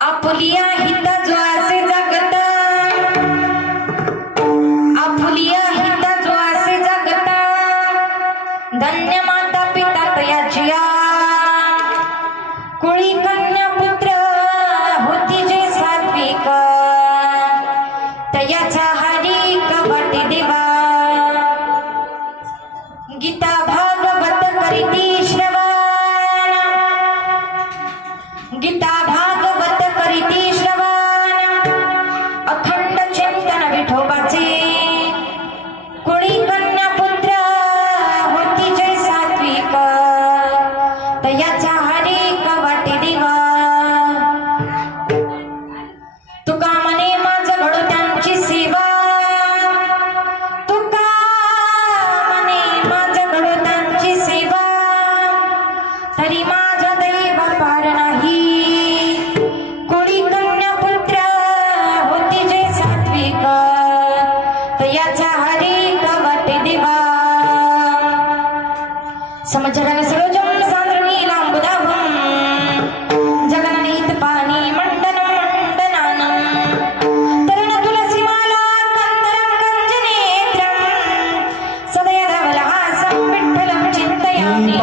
Apulia हिता जो असे जगता, आपुलिया हिता जो असे जगता, धन्य माता पिता तयाचिया, कुळी कन्या पुत्र होती जे सात्विक, तयाचा हरी कवटी देवा, गीता भागवत करीती श्रवण, गीता भागवत करीती श्रवण, अखंड चिंतन विठोबाचे, कुळी कन्या पुत्र होती जय सात्विक, तयाचा हरी कवटी देवा, तुका मने माझ घडू त्यांची सेवा, तुका मने माझ घडू त्यांची सेवा, तरी माझा दैव पार नाही, कुळी कन्या पुत्र होती जे सात्विक, तयाचा हरी कवटी देवा, समजरण सरोजम सांद्रणी लांबुदाभम, जगननीत पाणी मंडनम मंडनानम, तरुण तुलसी माला कंदरम कंजनेत्रम, सदय धवलहासं विठ्ठलं चिन्तयामि,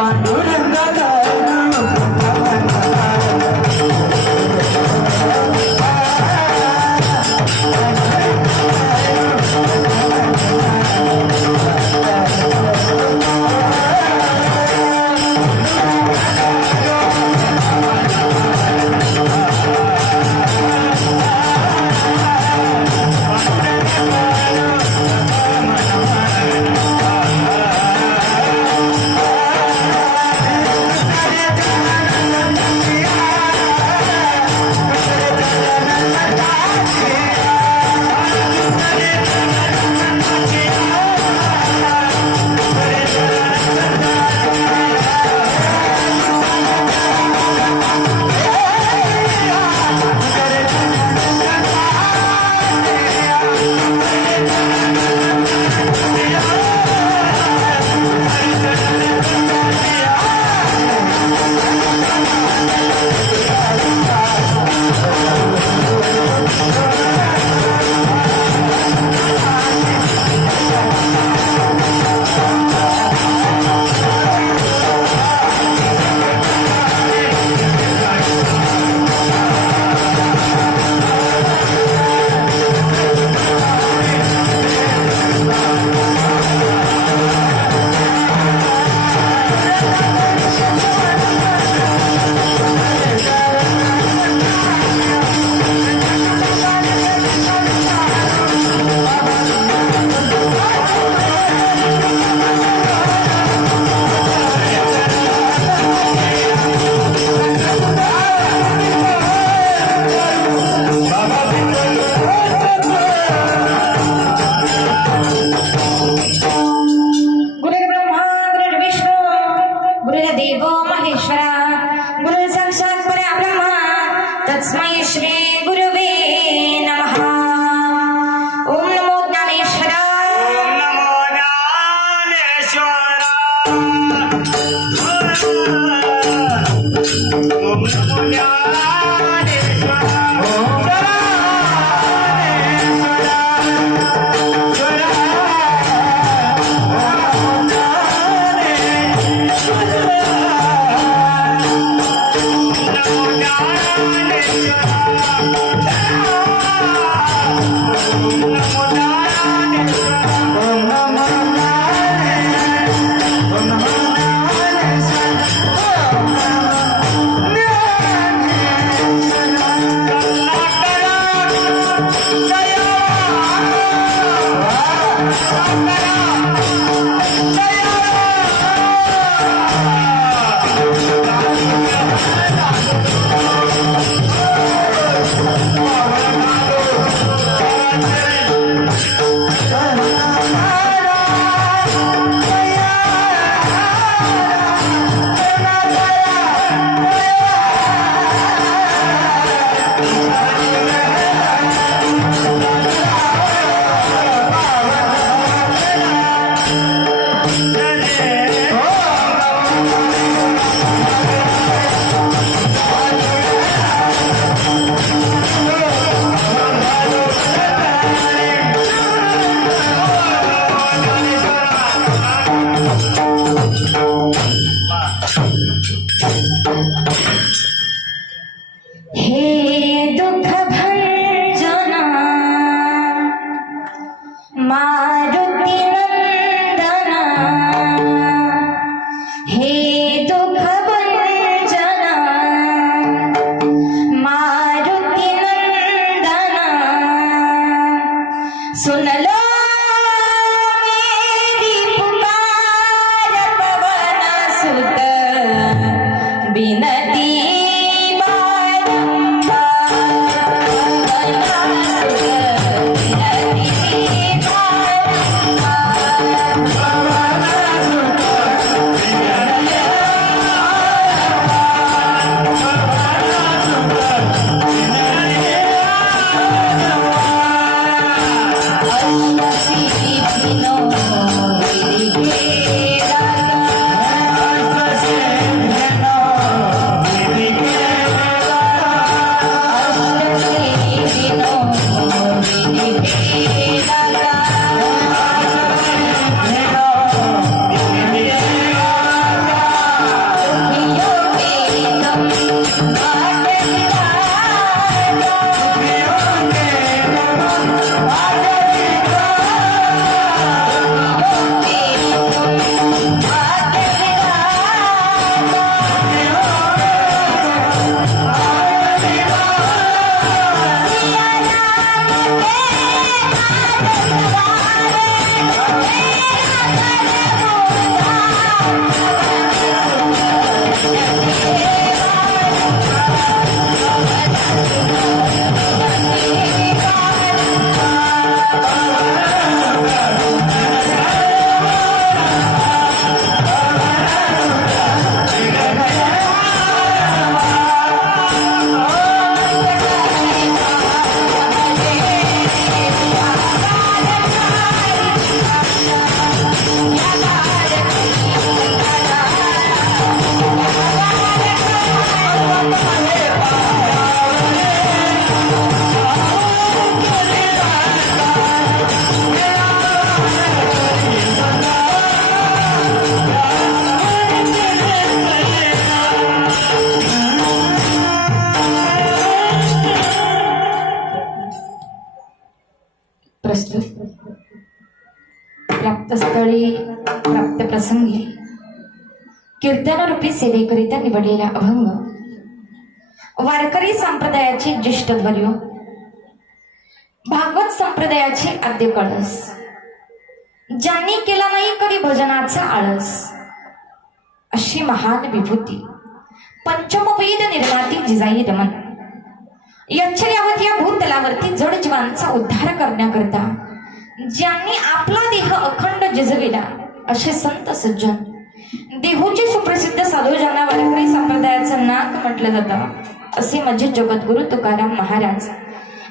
गुरुर्ब्रह्मा गुरुर्विष्णू गुरुर्देवो महेश्वरा, गुरु साक्षात् परब्रह्म तस्मै श्री गुरुवे नमः. ओम नमो ज्ञानेश्वराय, ओम नमो ज्ञानेश्वराय, ओम नमो ज्ञानेश्वराय, ओम नमो ज्ञानेश्वराय. हे दुःख भंजना मारुती नंदना, हे दुःख भंजना मारुती नंदना, सुन लो मेरी पुकार पवन सुत बिनती प्रस्तुत प्राप्तस्थळी प्राप्त प्रसंगी कीर्तनरूपी सेवेकरिता निवडलेला अभंग वारकरी संप्रदायाची ज्येष्ठ ध्वर्यो, भागवत संप्रदायाचे आद्य कळस, ज्यांनी केला नाही कधी भजनाचा आळस, अशी महान विभूती पंचमवेद निर्माती जिजाई रमण यच्छयावत या भूतलावरती जड जीवांचा उद्धार करण्याकरता ज्यांनी आपला देह अखंड जिजविला असे संत सज्जन, देहूचे सुप्रसिद्ध साधू ज्यांना वारकरी संप्रदायाचं नाक म्हटलं जातं, असे म्हणजे जगद्गुरु तुकाराम महाराज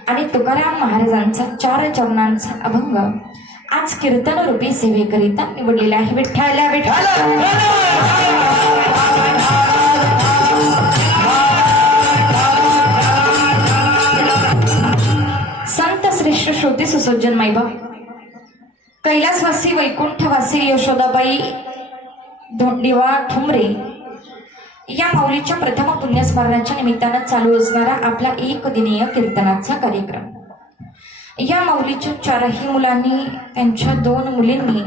आणि तुकाराम महाराजांचा 4 चरणांचा अभंग आज कीर्तनरूपी सेवेकरिता निवडलेला आहे. विठ्ठल विठ्ठल. संत श्रेष्ठ श्रोते सुसज्जन माईबाप, कैलासवासी वैकुंठवासी यशोदाबाई धोंडीवा ठुमरे या माऊलीच्या प्रथम पुण्यस्मरणाच्या निमित्तानं चालू असणारा आपला एकदिनीय कीर्तनाचा कार्यक्रम. या माऊलीच्या 4ही मुलांनी, त्यांच्या 2 मुलींनी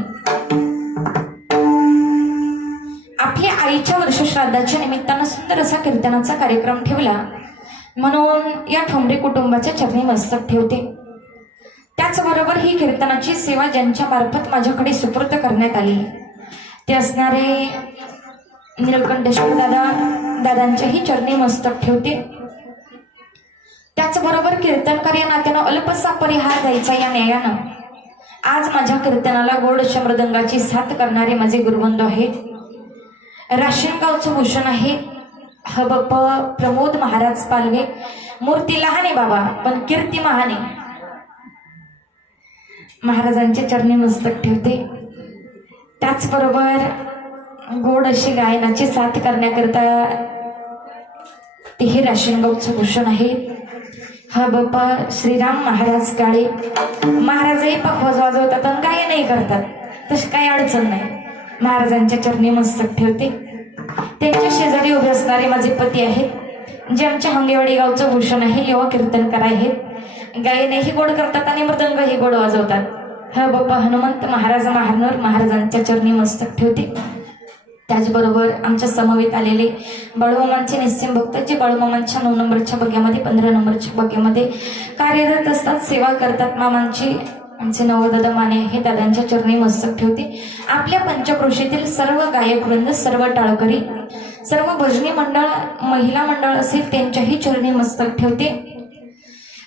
आपल्या आईच्या वर्षश्राद्धाच्या निमित्तानं सुंदर असा कीर्तनाचा कार्यक्रम ठेवला, म्हणून या ठोंबरे कुटुंबाच्या चरणी मस्तक ठेवते. त्याचबरोबर ही कीर्तनाची सेवा ज्यांच्या मार्फत माझ्याकडे सुपूर्द करण्यात आली ते असणारे नीलकंठेश्वर दादांच्याही चरणी मस्तक ठेवते. त्याचबरोबर कीर्तनकार या नात्यानं अल्पसा परिहार द्यायचा या न्यायानं आज माझ्या कीर्तनाला गोड मृदंगाची साथ करणारे माझे गुरुबंधू आहेत. राशीनगावचं भूषण आहे हबप प्रमोद महाराज पालवे. मूर्ती लहान आहे बाबा, पण कीर्ती महान आहे. महाराजांच्या चरणी मस्तक ठेवते. त्याचबरोबर गोड अशी गायनाची साथ करण्याकरता तेही राशीनगावचं भूषण आहे. हा बाप्पा श्रीराम महाराज काळे. महाराजही पखवाज वाजवतात आणि गायनही करतात, तशी काही अडचण नाही. महाराजांच्या चरणी मस्तक ठेवते. त्यांच्या शेजारी उभे असणारे माझे पती आहेत जे आमच्या हंगेवाडी गावचं भूषण आहे, युवा कीर्तनकार आहेत. गायनही गोड करतात आणि मृदंगही गोड वाजवतात. हा बाप्पा हनुमंत महाराज महानोर महाराजांच्या चरणी मस्तक ठेवते. त्याचबरोबर आमच्या समवेत आलेले बाळूमामांचे निस्सिम भक्त, जे बाळूमामांच्या 9 नंबरच्या बग्यामध्ये 15 नंबरच्या बग्यामध्ये कार्यरत असतात, सेवा करतात. मामांची आमचे नवदादा माने हे दादांच्या चरणी मस्तक ठेवते. आपल्या पंचक्रोशीतील सर्व गायकवृंद, सर्व टाळकरी, सर्व भजनी मंडळ, महिला मंडळ असेल त्यांच्याही चरणी मस्तक ठेवते.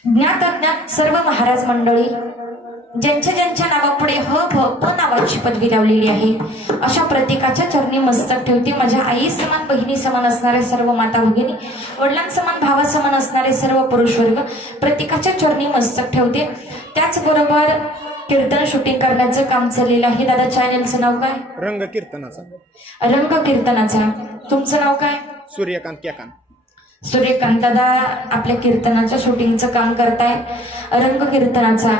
ज्ञात अज्ञात सर्व महाराज मंडळी, ज्यांच्या ज्यांच्या नावापुढे ह भ प नावाची पदवी लावलेली आहे, अशा प्रत्येकाच्या चरणी मस्तक ठेवते. माझ्या आई समान, बहिणी समान असणारे सर्व माता भगिनी, वडिलांसमान, भावासमान असणारे सर्व पुरुष वर्ग, प्रत्येकाच्या चरणी मस्तक ठेवते. त्याचबरोबर कीर्तन शूटिंग करण्याचं काम चाललेलं आहे. दादा चॅनलचं नाव काय? रंग कीर्तनाचा. रंग कीर्तनाचा. तुमचं नाव काय? सूर्यकांत केकान. सूर्यकांत दादा आपल्या कीर्तनाच्या शूटिंगचं काम करताय. रंग कीर्तनाचा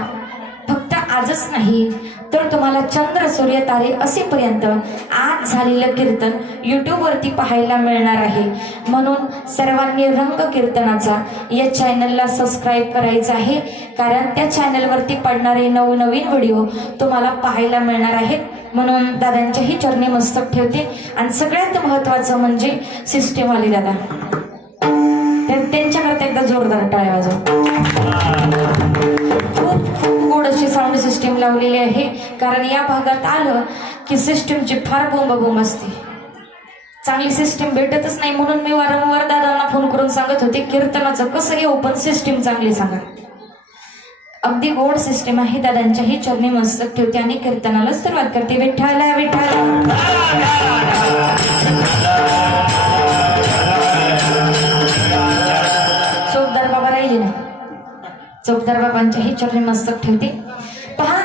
फक्त आजच नाही तर तुम्हाला चंद्र सूर्य तारे असेपर्यंत आज झालेलं कीर्तन YouTube वरती पाहायला मिळणार आहे. म्हणून सर्वांनी रंग कीर्तनाचा या चॅनलला सबस्क्राईब करायचं आहे, कारण त्या चॅनलवरती पडणारे नवनवीन व्हिडिओ तुम्हाला पाहायला मिळणार आहेत. म्हणून दादांच्याही चरणी मस्तक ठेवते. आणि सगळ्यात महत्वाचं म्हणजे सिस्टीमवाले दादा, त्यांच्याकरता एकदा जोरदार टाळ्या वाजव. खूप गोड अशी साऊंड सिस्टीम लावलेली आहे, कारण या भागात आलं की सिस्टीमची फार बोंबाबोंब असते. चांगली सिस्टीम भेटतच नाही. म्हणून मी वारंवार दादांना फोन करून सांगत होते, कीर्तनाचं कसंही ओपन सिस्टीम चांगली सांगा. अगदी गोड सिस्टीम आहे. दादांच्याही चरणी मस्तक ठेवते आणि कीर्तनाला सुरुवात करते. विठ्ठला विठ्ठला. चौकदार बाबा राहिले ना, चौकदार बाबांच्याही चरणी मस्तक ठेवते. पहा,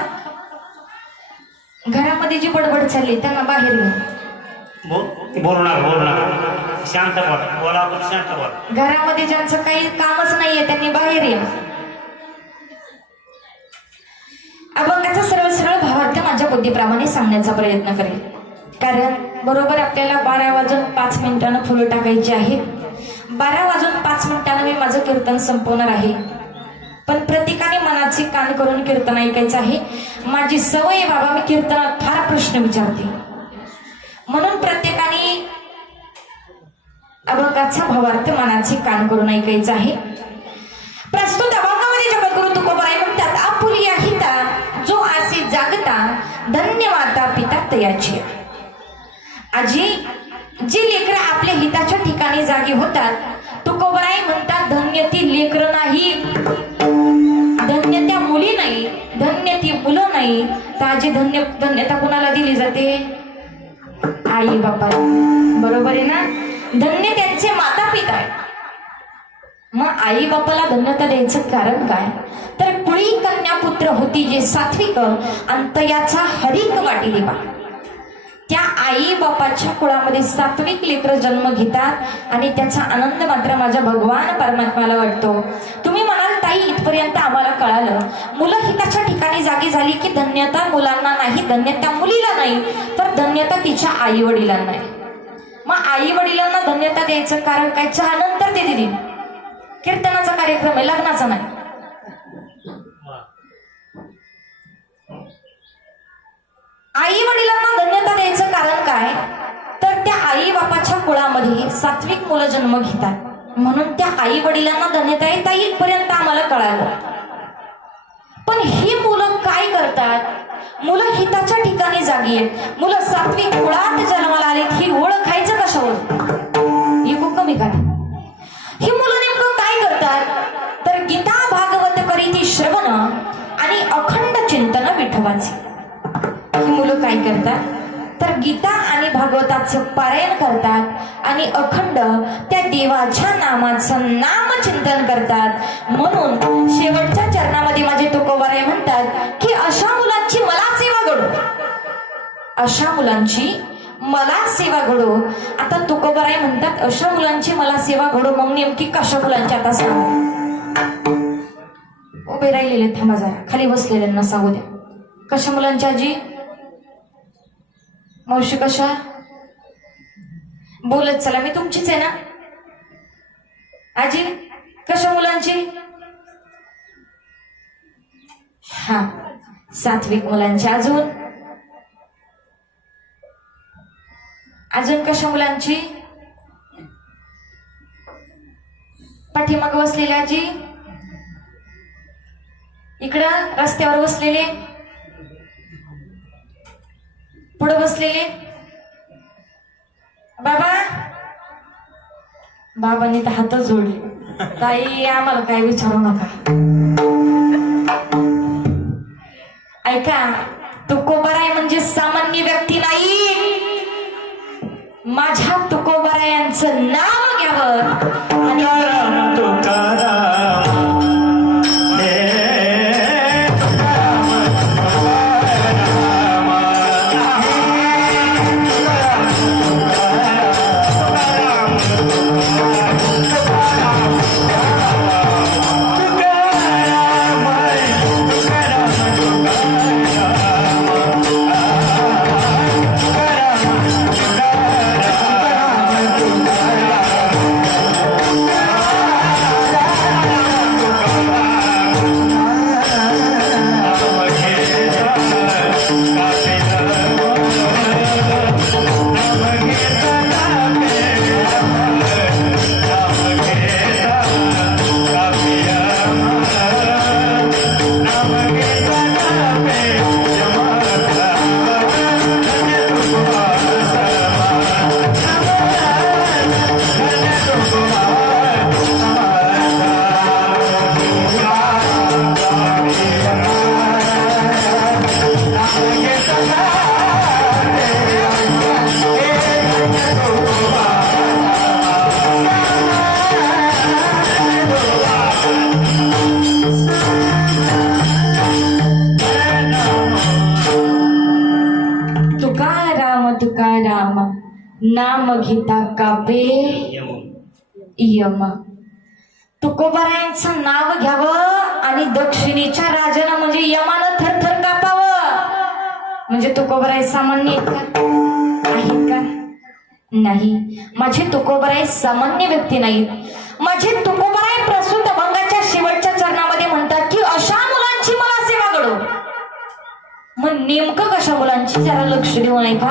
घरामध्ये जी बडबड चालली त्यांना बाहेर घ्या. बोलणार शांत बोला, शांत बोला. घरामध्ये ज्यांचं काही कामच नाहीये त्यांनी बाहेर या. अभंगाचा सरळ सरळ भावार्थ माझ्या बुद्धीप्रमाणे सांगण्याचा प्रयत्न करेल, कारण बरोबर आपल्याला 12:05 फुलं टाकायची आहे. 12:05 मी माझं कीर्तन संपवणार आहे. पण प्रत्येकाने मनाचे कान करून कीर्तन ऐकायचं आहे. माझी सवय आहे बाबा, मी कीर्तनात फार प्रश्न विचारते. म्हणून प्रत्येकाने अभंगाचा भावार्थ मनाचे कान करून ऐकायचं आहे. प्रस्तुत अभंगामध्ये जगद्गुरु तुकोबाराय म्हणतात, आपुलिया हिता जो आसे जागता, धन्य माता पिता तयाची. आजी, जी लेकरं आपल्या हिताच्या ठिकाणी जागी होतात, तुकोबाराय म्हणतात धन्य ती लेकरं नाही, धन्य त्या मुली नाही, धन्य ती मुलं नाही, ताजी धन्यता कुणाला दिली जाते? आई बापा. बरोबर आहे ना? धन्य त्यांचे माता पिता आहे. मग आई बापाला धन्यता द्यायचं कारण काय? तर कुळी कन्या पुत्र होती जे सात्विक, अंतयाचा हरिक वाटी देवा. त्या आई बापाच्या कुळामध्ये सात्विक लेकरं जन्म घेतात आणि त्याचा आनंद मात्र माझ्या भगवान परमात्म्याला वाटतो. तुम्ही म्हणाल ताई, इथपर्यंत आम्हाला कळालं, मुलं हिताच्या ठिकाणी जागी झाली की धन्यता मुलांना नाही, धन्यता मुलीला नाही, तर धन्यता तिच्या आई वडिलांना नाही. मग आई वडिलांना धन्यता द्यायचं कारण काय? नंतर ते दिली. कीर्तनाचा कार्यक्रम आहे, लग्नाचा नाही. आई वडिलांना धन्यता द्यायचं कारण काय? तर त्या आई बापाच्या कुळामध्ये सात्विक मुलं जन्म घेतात, म्हणून त्या आई वडिलांना धन्यता आहे. ताई, इथपर्यंत आम्हाला कळालं. पण ही मुलं काय करतात? मुलं हिताच्या ठिकाणी जागी आहेत, मुलं सात्विक कुळात जन्माला आलेत. ही ओळखायचं कशावर? इगो कमी करा. ही मुलं नेमकं काय करतात? तर गीता भागवत करीती श्रवण आणि अखंड चिंतन विठवाचे. ही मुलं काय करतात? तर गीता आणि भागवताचं पारायण करतात आणि अखंड त्या देवाच्या नामाचं नामचिंतन करतात. म्हणून शेवटच्या चरणामध्ये माझे तुकोबाराय म्हणतात की अशा मुलांची मला सेवा घडो, अशा मुलांची मला सेवा घडो. आता तुकोबाराय म्हणतात अशा मुलांची मला सेवा घडो. मग नेमकी कशा मुलांची? आता सांगा. उभे राहिलेले थांबा जरा, खाली बसलेल्यांना सांगू द्या. कशा मुलांची आजी? मावशी कशा? बोलत चला, मी तुमचीच आहे ना. आजी कशा मुलांची? हा, सात्विक मुलांची. अजून अजून कशा मुलांची? पाठीमाग बसलेली आजी, इकडं रस्त्यावर बसलेले, पुढे बसलेले बाबा. बाबांनी तर हातच जोडले. ताई आम्हाला काय विचारू नका. ऐका, तुकोबाराय म्हणजे सामान्य व्यक्ती नाही. माझ्या तुकोबारायांचं नाव घ्यावं आणि तुकाराम तुकाराम तुकाराम नाम घेता कापे यम. तुकोबारायांचं नाव घ्यावं आणि दक्षिणेच्या राजानं म्हणजे यमानं थरथर कापावं. म्हणजे तुकोबाराय सामान्य आहेत का? नाही. माझे तुकोबाराय सामान्य व्यक्ती नाहीत. माझे तुकोबाराय प्रसूत अभंगाच्या शेवटच्या चरणामध्ये म्हणतात की अशा मुलांची मला सेवा घडो. मग नेमकं कशा मुलांची जरा लक्ष देऊ नये का?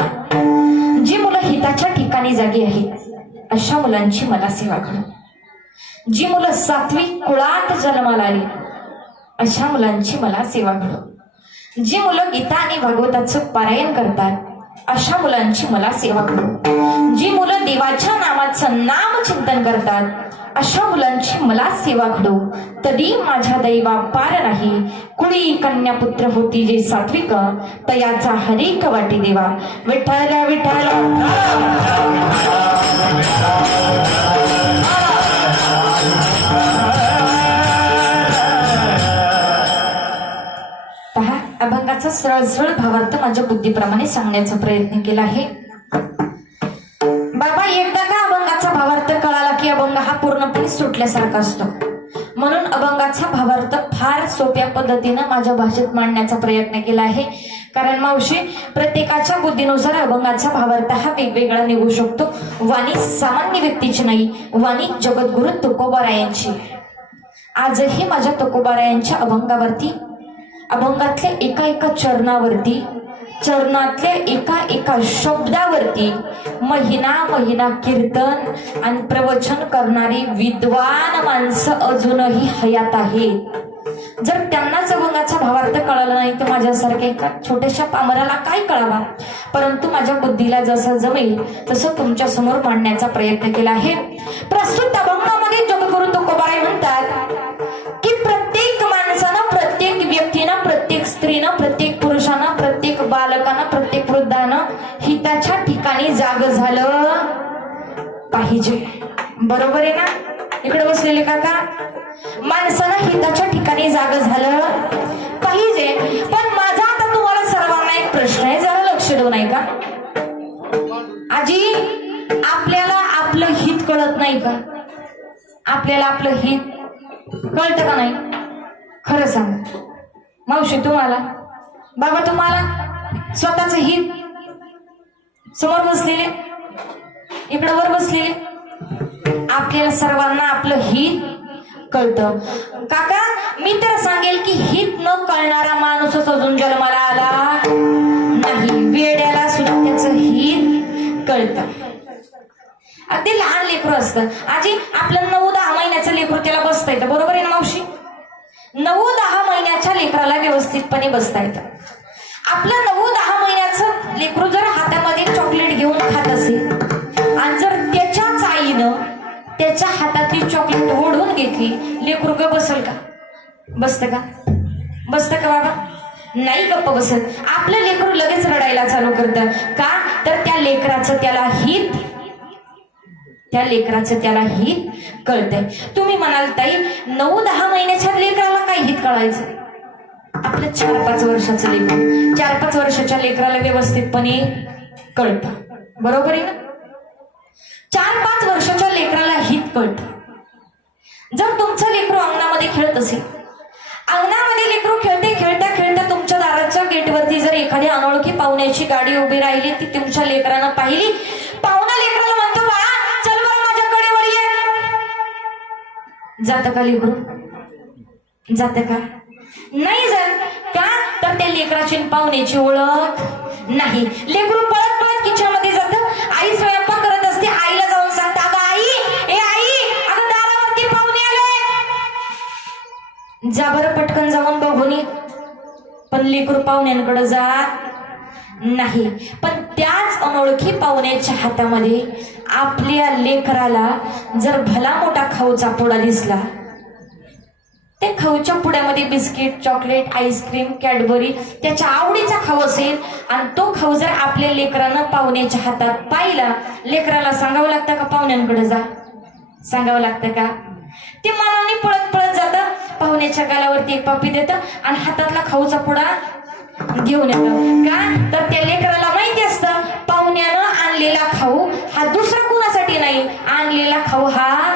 जी मुलं हिताच्या ठिकाणी जागी आहेत अशा मुलांची मला सेवा घडो. जी मुलं सात्विक कुळात जन्माला आली अशा मुलांची मला सेवा घडो. जी मुलं गीता आणि भागवताचं पारायण करतात अशा मुलांची मला सेवा घडो. जी मुलं देवाच्या नामाचं नामचिंतन करतात अशा मुलांची मला सेवा घडो. तरी माझ्या दैवा पार नाही. कुळी कन्यापुत्र होती जे सात्विक तयाचा हरिक वाटी देवा. विठ्ठल विठ्ठल पहा, अभंगाचा सरळ सरळ भावार्थ माझ्या बुद्धीप्रमाणे सांगण्याचा प्रयत्न केला आहे. बाबा एकदा का अभंगाचा भावार्थ कळाला की अभंग हा पूर्णपणे सुटल्यासारखा असतो. म्हणून अभंगाचा भावार्थ फार सोप्या पद्धतीनं माझ्या भाषेत मांडण्याचा प्रयत्न केला आहे. कारण मावशी, प्रत्येकाच्या बुद्धीनुसार अभंगाचा भावार्थ हा वेगवेगळा निघू शकतो. वाणी सामान्य व्यक्तीची नाही, वाणी जगद्गुरु तुकोबारायांची. आजही माझ्या तुकोबारायांच्या अभंगावरती, अभंगातल्या एका एका चरणावरती, चरणातल्या एका एका शब्दावरती महिना महिना कीर्तन आणि प्रवचन करणारी विद्वान माणसं अजूनही हयात आहेत. जर त्यांनाच अभंगाचा भावार्थ कळाला नाही तर माझ्यासारख्या एका छोट्याशा पामराला काय कळावा. परंतु माझ्या बुद्धीला जसं जमेल तसं तुमच्या समोर मांडण्याचा प्रयत्न केला आहे. प्रस्तुत अभंगामध्ये जगद्गुरु तुकोबाराय म्हणतात की प्रत्येक माणसानं, प्रत्येक व्यक्तीनं, प्रत्येक स्त्रीनं, प्रत्येक पुरुषानं, प्रत्येक बालकानं, प्रत्येक वृद्धानं हिताच्या ठिकाणी जाग झालं पाहिजे. बरोबर आहे ना? इकडे बसलेले काका, माणसानं हिताच्या ठिकाणी जाग झालं पाहिजे. पण माझा आता तुम्हाला सर्वांना एक प्रश्न आहे, जरा लक्ष देऊ नाही का? आजी, आपल्याला आपलं हित कळत नाही का? आपल्याला आपलं हित कळतं का नाही? खरं सांग मावशी, तुम्हाला, बाबा, तुम्हाला स्वतःच हित, समोर बसलेले, इकडं वर बसलेले, आपल्याला सर्वांना आपलं हित कळतं. काका मी तर सांगेल की हित न कळणारा माणूसच अजून जन्माला आला नाही. वेड्याला सुद्धा त्याचं हित कळतं. अगदी लहान लेकरू असतं. आजी आपलं 9-10 महिन्याचं लेकरू त्याला बसता येतं, बरोबर आहे ना मावशी? 9-10 महिन्याच्या लेकराला व्यवस्थितपणे बसता येतं. आपलं 9-10 महिन्याचं लेकरू जर हातामध्ये चॉकलेट घेऊन खात असेल आणि जर त्याच्याच आईनं त्याच्या हातातली चॉकलेट ओढून घेतली, लेकरू ग बसल का? बसतं का? बसतं का बाबा? नाही गप्प बसत. आपलं लेकरू लगेच रडायला चालू करतं. का तर त्या लेकराचं त्याला हित कळतंय. तुम्ही म्हणाल ताई 9-10 महिन्याच्या लेकराला काय हित कळायचं? आपलं 4-5 वर्षाचं लेकरू 4-5 वर्षाच्या लेकराला व्यवस्थितपणे कळतं, बरोबर आहे ना? 4-5 वर्षाच्या लेकराला हित कळतं. जर तुमचं लेकरू अंगणामध्ये खेळत असेल, अंगणामध्ये लेकरू खेळता तुमच्या दाराच्या गेटवरती जर एखादी अनोळखी पाहुण्याची गाडी उभी राहिली, ती तुमच्या लेकरानं पाहिली, पाहुणा लेकराला म्हणतो बाळा चल बरं माझ्याकडे वर ये. जातं का लेकरू? जातं का? नाही जात. का तर त्या लेकराची पाहुण्याची ओळख नाही. लेकरू पळत किचनमध्ये जातं. आई स्वयंपाक करत असते. आईला जाऊन सांगता अगं आई, ए आई, अगं दारावरती पाहुणे आले. जा बरं पटकन जाऊन बघून ये. पण लेकरू पाहुण्यांकडे जात नाही. पण त्याच अनोळखी पाहुण्याच्या हातामध्ये आपल्या लेकराला जर भला मोठा खाऊचा पुडा दिसला, त्या खाऊच्या पुड्यामध्ये बिस्किट, चॉकलेट, आईस्क्रीम, कॅडबरी त्याच्या आवडीचा खाऊ असेल आणि तो खाऊ जर आपल्या लेकरानं पाहुण्याच्या हातात पाहिला, लेकराला सांगावं लागतं का पाहुण्यांकडे जा? सांगावं लागतं का? ते मनाने पळत जातं, पाहुण्याच्या गालावरती एक पापी देतं आणि हातातला खाऊचा पुडा घेऊन येतं. का तर त्या लेकराला माहिती असतं पाहुण्यानं आणलेला खाऊ हा दुसरा कुणासाठी नाही, आणलेला खाऊ हा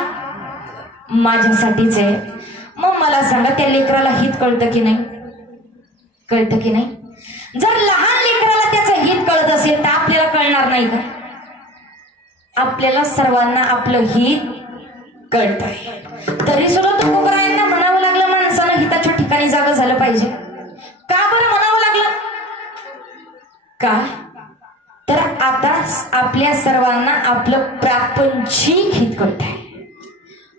माझ्यासाठीच आहे. मग मला सांगा त्या लेकराला हित कळतं की नाही? कळतं की नाही? जर लहान लेकराला त्याचं हित कळत असेल तर आपल्याला कळणार नाही का? आपल्याला सर्वांना आपलं हित कळतंय. तरी सुद्धा तुकोबरायांना म्हणावं लागलं माणसानं हिताच्या ठिकाणी जागा झालं पाहिजे. का बरं म्हणावं लागलं? का तर आता आपल्या सर्वांना आपलं प्रापंचिक हित कळतंय.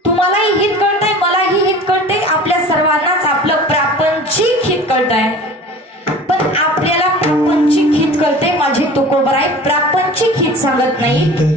तुम्हालाही हित कळतंय, मलाही हित कळतंय, आपल्या सर्वांनाच आपलं प्रापंचिक हित कळतंय. पण आपल्याला प्रापंचिक हित कळतंय, माझे तुकोबराय प्रापंचिक हित सांगत नाही.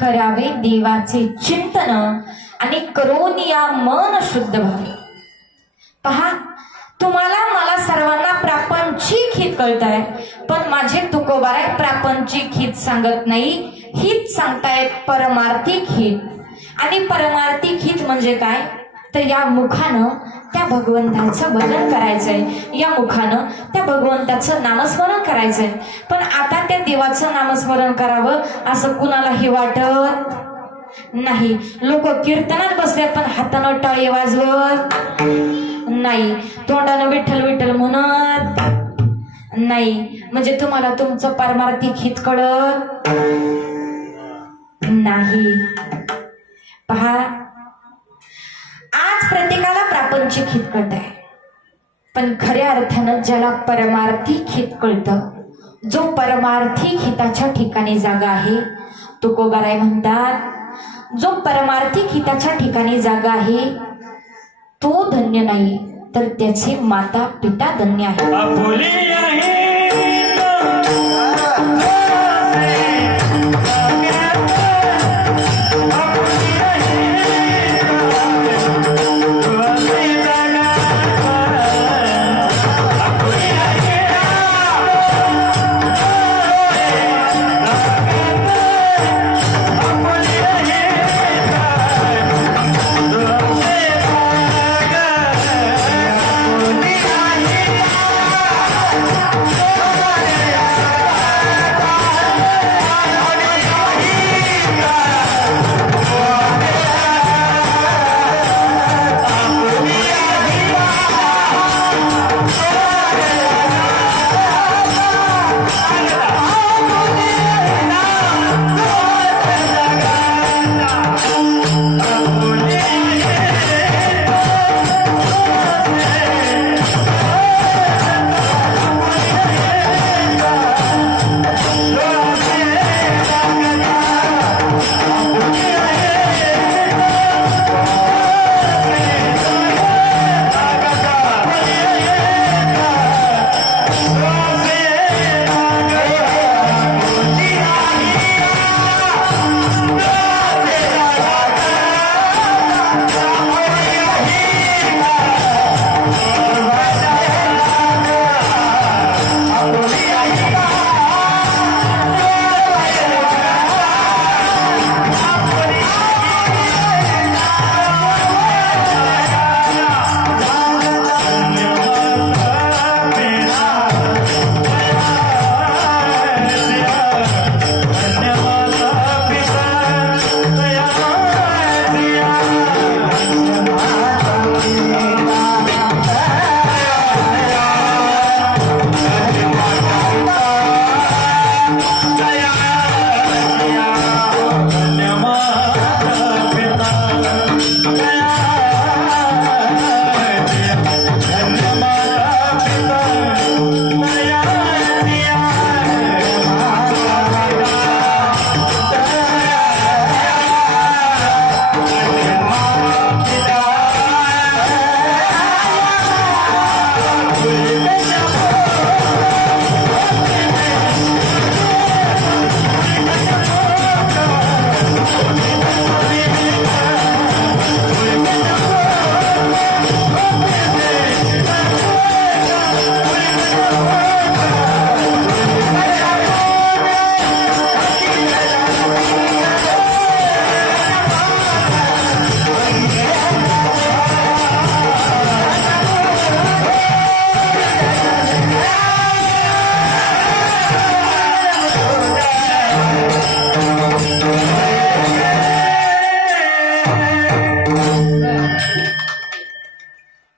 करावे देवाचे चिंतन आणि करून या मन शुद्ध व्हावे. पहा, तुम्हाला मला सर्वांना प्रापंचिक हित कळतंय, पण माझे तुकोबाराय प्रापंचिक हित सांगत नाही. हित सांगतायत परमार्थिक हित. आणि परमार्थिक हित म्हणजे काय? तर या मुखानं त्या भगवंताचं भजन करायचंय, या मुखानं त्या भगवंताचं नामस्मरण करायचंय. पण आता त्या देवाचं नामस्मरण करावं असं कुणालाही वाटत नाही. लोक कीर्तनात बसल्यात पण हातानं टाळी वाजवत नाही, तोंडानं विठ्ठल विठ्ठल म्हणत नाही. म्हणजे तुम्हाला तुमचं पारमार्थिक हित कळत नाही. पहा, आज प्रत्येकाला प्रापंचिक हित कळत आहे, पण खऱ्या अर्थानं ज्याला परमार्थिक हित कळतं, जो परमार्थिक हिताच्या ठिकाणी जागा आहे, तुकोबाराय म्हणतात, जो परमार्थिक हिताच्या ठिकाणी जागा आहे तो धन्य नाही, तर त्याचे माता पिता धन्य आहे. आपुली आहे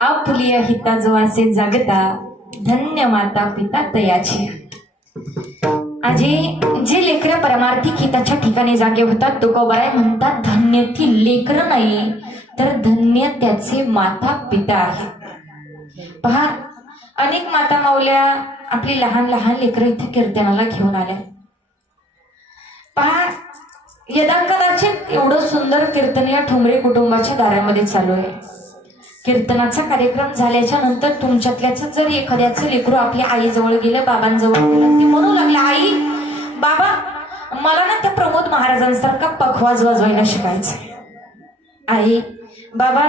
आपुलिया हिता जो असे जगता, धन्य माता पिता तयाची. आजी जे लेकरं परमार्थिक हिताच्या ठिकाणी जागे होतात, तुकोबाराय म्हणतात, धन्य ती लेकरं नाही, तर धन्य त्याचे माता पिता आहे. पहा, अनेक माता माऊल्या आपली लहान लहान लेकरं इथे कीर्तनाला घेऊन आल्या. पहा, यदा कदाचित एवढं सुंदर कीर्तन या ठोंबरे कुटुंबाच्या दारामध्ये चालू आहे. कीर्तनाचा कार्यक्रम झाल्याच्या नंतर तुमच्यातल्याच जर एखाद्याचं लेकरू आपल्या आईजवळ गेलं, बाबांजवळ गेलं, ती म्हणू लागला, आई बाबा मला ना त्या प्रमोद महाराजांसारखा पखवाज वाजवायला शिकायचं. आई बाबा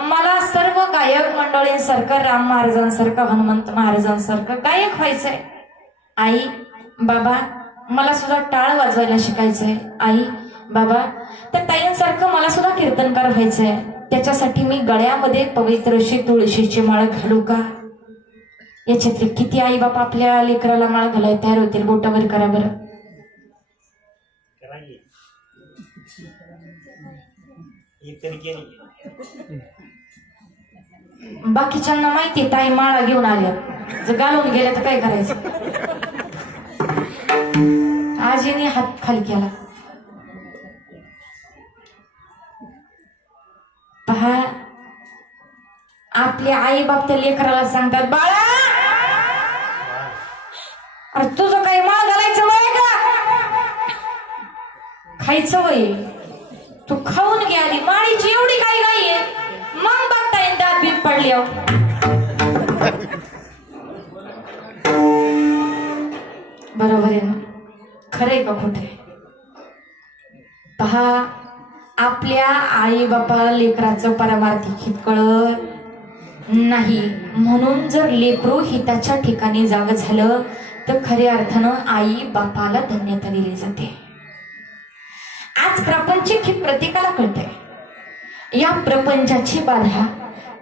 मला सर्व गायक मंडळींसारखं, राम महाराजांसारखं, हनुमंत महाराजांसारखं गायक व्हायचंय. आई बाबा मला सुद्धा टाळ वाजवायला शिकायचंय. आई बाबा त्या ताईंसारखं मला सुद्धा कीर्तनकार व्हायचंय. त्याच्यासाठी मी गळ्यामध्ये पवित्र अशी तुळशीची माळ घालू का? याच्यातले किती आई बाप आपल्या लेकराला माळ घालायला तयार होतील? बोटावर करा बरं. बाकीच्यांना माहिती ताई माळा घेऊन आल्या, जर घालून गेल्या तर काय करायचं? आजीने हात खाली केला. पहा, आपले आई बाप त्या लेकराला सांगतात, बाळा अरे तुझं काही माळ घालायचं वय का? खायचं वय, तू खाऊन घे आली. माळीची एवढी काही नाहीये, मग बघता येईल दात बीत पडली. बरोबर आहे ना? खरंय का खोटं आहे? पहा, आपल्या आई बापाला लेकराचं पारमार्थिक हित कळत नाही, म्हणून जर लेकरू हिताच्या ठिकाणी जाग झालं तर खऱ्या अर्थानं आई बापाला धन्यता दिली जाते. आज प्रापंचिक हित प्रत्येकाला कळतंय. या प्रपंचाची बाधा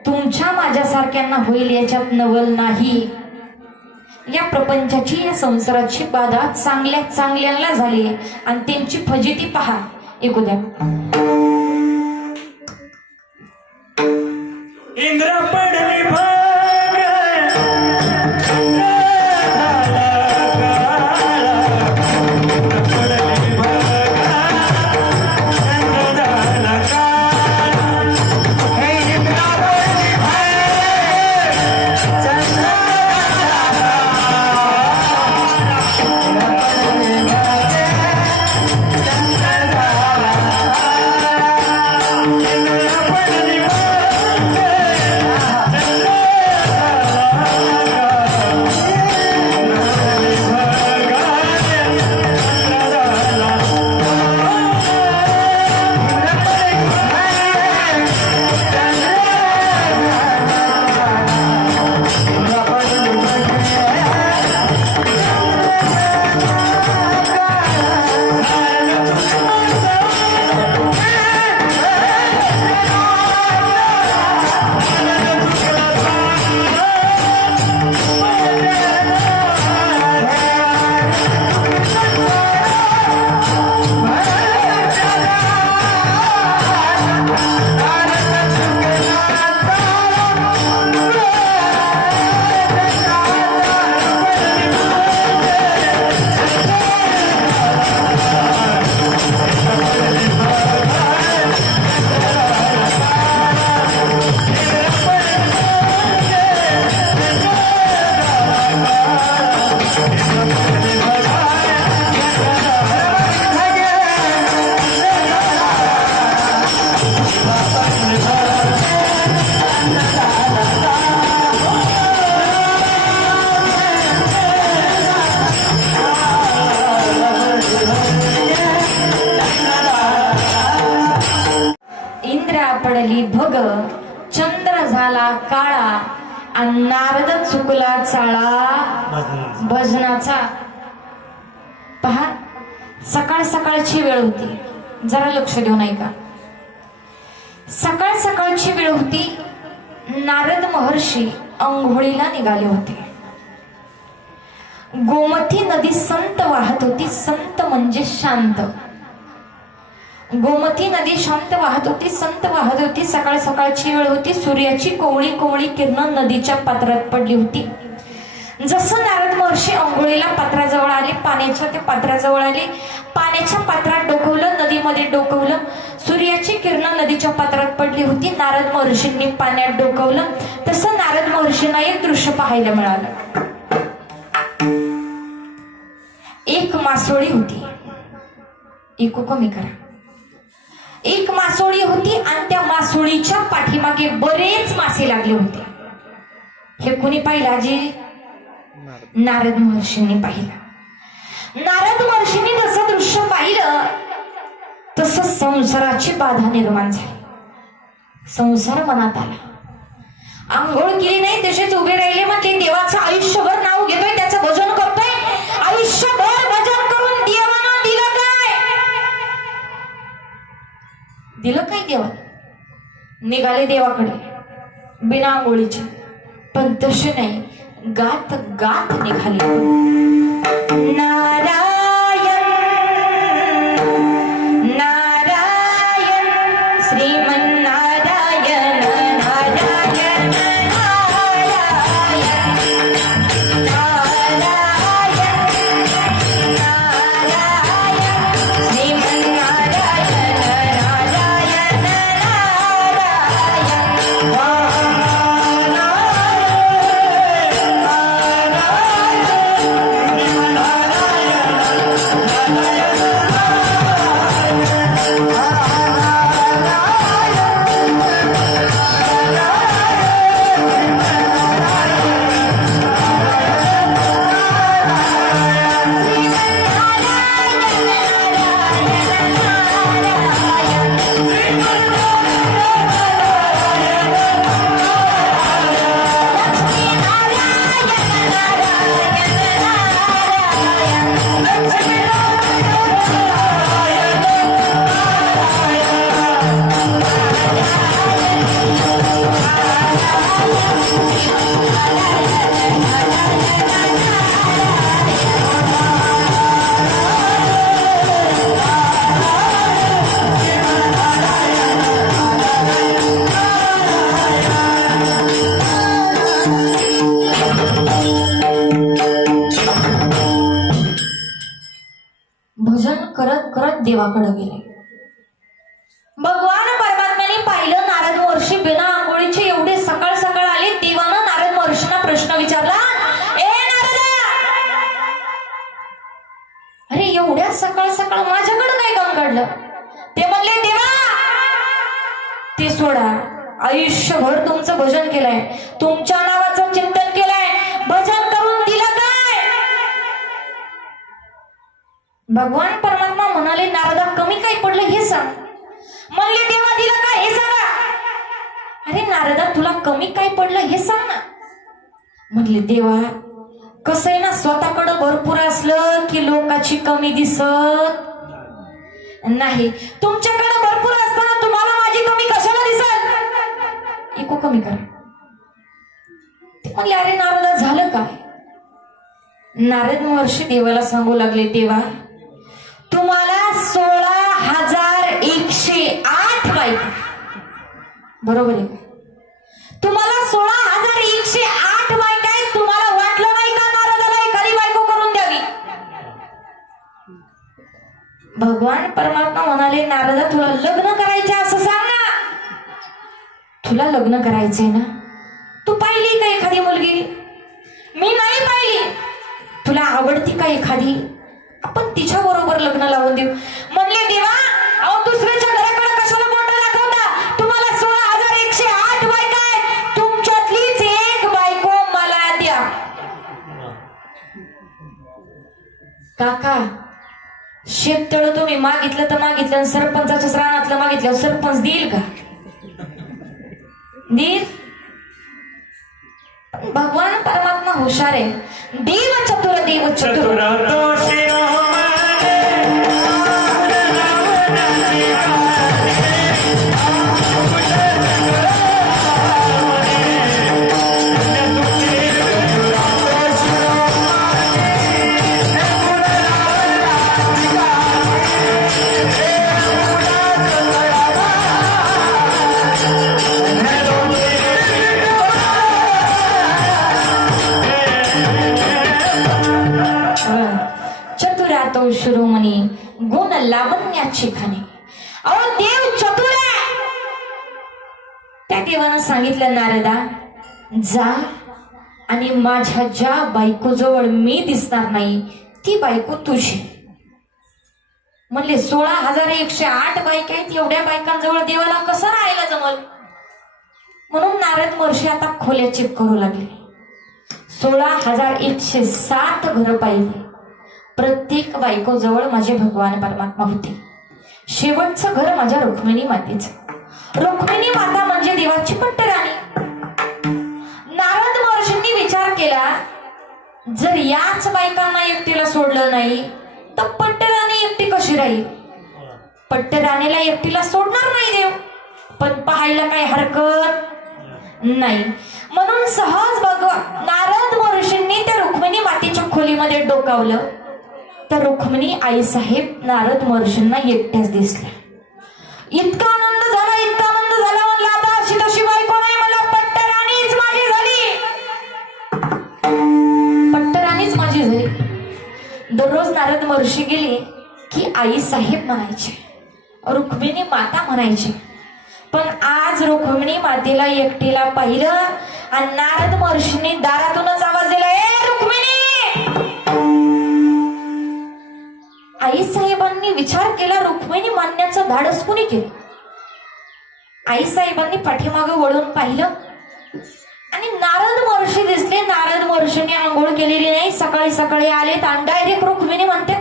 तुमच्या माझ्यासारख्यांना होईल याच्यात नवल नाही. या प्रपंचाची, या संसाराची बाधा चांगल्या चांगल्यांना झाली आणि त्यांची फजिती पहा. ऐकू द्या. इंद्र पडली पडली भग, चंद्र झाला काळा आणि नारद चुकला चाळा भजनाचा. पहा, सकाळ सकाळची वेळ होती, जरा लक्ष देऊन ऐका. सकाळ सकाळची वेळ होती. नारद महर्षी अंघोळीला निघाले होते. गोमती नदी संत वाहत होती. संत म्हणजे शांत. गोमती नदी शांत वाहत होती, संत वाहत होती. सकाळ सकाळची वेळ होती. सूर्याची कोवळी कोवळी किरण नदीच्या पात्रात पडली होती. जसं नारद महर्षी अंघोळीला पात्राजवळ आले, पाण्याच्या त्या पात्राजवळ आले, पाण्याच्या पात्रात डोकवलं, नदीमध्ये डोकवलं. सूर्याची किरण नदीच्या पात्रात पडली होती. नारद महर्षींनी पाण्यात डोकवलं. तसं नारद महर्षींना एक दृश्य पाहायला मिळालं. एक मासोळी होती. इको कमी करा. एक मासोळी होती आणि त्या मासोळीच्या पाठीमागे बरेच मासे लागले होते. हे कोणी पाहिलं आजी? नारद महर्षींनी पाहिलं. नारद महर्षींनी जसं दृश्य पाहिलं तसं संसाराची बाधा निर्माण झाली. संसार मनात आला. आंघोळ केली नाही, तसेच उभे राहिले. म्हणजे देवाचं आयुष्यभर नाव घेतोय, त्याचं भजन करतोय. आयुष्यभर भजन करून देवानं दिलं काय? दिलं काय देवानं? निघाले देवाकडे बिना आंघोळीचे. पण तसे नाही, गात गात निघाले. नारायण नारायण श्रीमन नारायण नारायण नारायण नारायण देवाकडे गेले. भगवान परमात्म्याने पाहिलं नारद महर्षी बिना आंघोळीचे एवढे सकाळ सकाळ आले. देवानं नारद महर्षींना प्रश्न विचारला, ए नारदा, अरे एवढ्या सकाळ सकाळ माझ्याकडे काय काम काढलं? ते म्हणले, देवा ते सोडा, आयुष्यभर तुमचं भजन केलंय, तुमच्या नावाचं चिंतन केलंय, भजन करून दिलं काय? भगवान परमात्मा म्हणाले, नारदा कमी काय पडलं हे सांग. म्हणले, देवा दिलं काय हे सांगा. अरे नारदा तुला कमी काय पडलं हे सांग ना. म्हणले, देवा कसं आहे ना, स्वतःकडे भरपूर असलं की लोकाची कमी दिसत नाही. तुमच्याकडे भरपूर असताना तुम्हाला माझी कमी कशाला दिसत? इको कमी करा. ते म्हणले, अरे नारदा झालं काय? नारद महर्षी देवाला सांगू लागले, देवा तुम्हाला 16,108 बायका, बरोबर आहे? तुम्हाला 16,108 बायका आहेत. तुम्हाला वाटलं नाही का नारदाला एखादी बायको करून द्यावी? भगवान परमात्मा म्हणाले, नारदा तुला लग्न करायचे असं सांग ना. तुला लग्न करायचंय ना? तू पाहिली का एखादी मुलगी? मी नाही पाहिली. तुला आवडती का एखादी? आपण तिच्या बरोबर लग्न लावून देऊ. म्हणले, देवा अहो दुसऱ्याच्या घराकडे कशाला बोट दाखवता? तुम्हाला 16,108 बायका आहेत, तुमच्यातलीच एक बायको मला द्या. काका शेततळ तुम्ही मागितलं तर मागितलं, सरपंचाच्या रानातलं मागितलं, सरपंच देईल का? देईल? भगवान परमात्मा हुशार आहे. देव चतुर, देव चतुर. चतुरातो शिरोमणी गुण लावण्याची खाणे. अहो देव चतुर आहे. त्या देवानं सांगितलं, नारदा जा आणि माझ्या ज्या बायकोजवळ मी दिसणार नाही ती बायको तुझी. म्हणले, 16,108 बायका आहेत, एवढ्या बायकांजवळ देवाला कसं राहायला जमल? म्हणून नारद महर्षी आता खोल्या चेक करू लागले. 16,107 घरं पाहिली. प्रत्येक बायकोजवळ माझे भगवान परमात्मा होते. शेवटचं घर माझ्या रुक्मिणी मातेचं. रुक्मिणी माता म्हणजे देवाची पट्टराणी. नारद महर्षींनी विचार केला, जर याच बायकांना एकटीला सोडलं नाही तर पट्टराणी एकटी कशी राहील? पट्टराणीला एकटीला सोडणार नाही देव, पण पाहायला काही हरकत नाही. म्हणून सहज नारद महर्षींनी त्या रुक्मिणी मातेच्या खोलीमध्ये डोकावलं. तर रुक्मिणी आई साहेब नारद महर्षींना एकट्याच दिसल्या. इतका आनंद झाला, इतका आनंद झाला. म्हणला, आता अशी तशी बायको नाही, मला पट्टराणीच माझी झाली. पट्टराणीच माझी झाली. दररोज नारद महर्षी गेले की आई साहेब म्हणायचे, रुक्मिणी माता म्हणायचे. पण आज रुक्मिणी मातेला एकटीला पाहिलं आणि नारद महर्षींनी दारातूनच आवाज दिला, ए रुक्मिणी. आई साहेबांनी विचार केला, रुक्मिणी मानण्याचं धाडस कोणी केलं? आई साहेबांनी पाठीमागे वळून पाहिलं आणि नारद महर्षी दिसले. नारद महर्षींनी आंघोळ केलेली नाही, सकाळी सकाळी आलेत आणि डायरेक्ट रुक्मिणी म्हणते.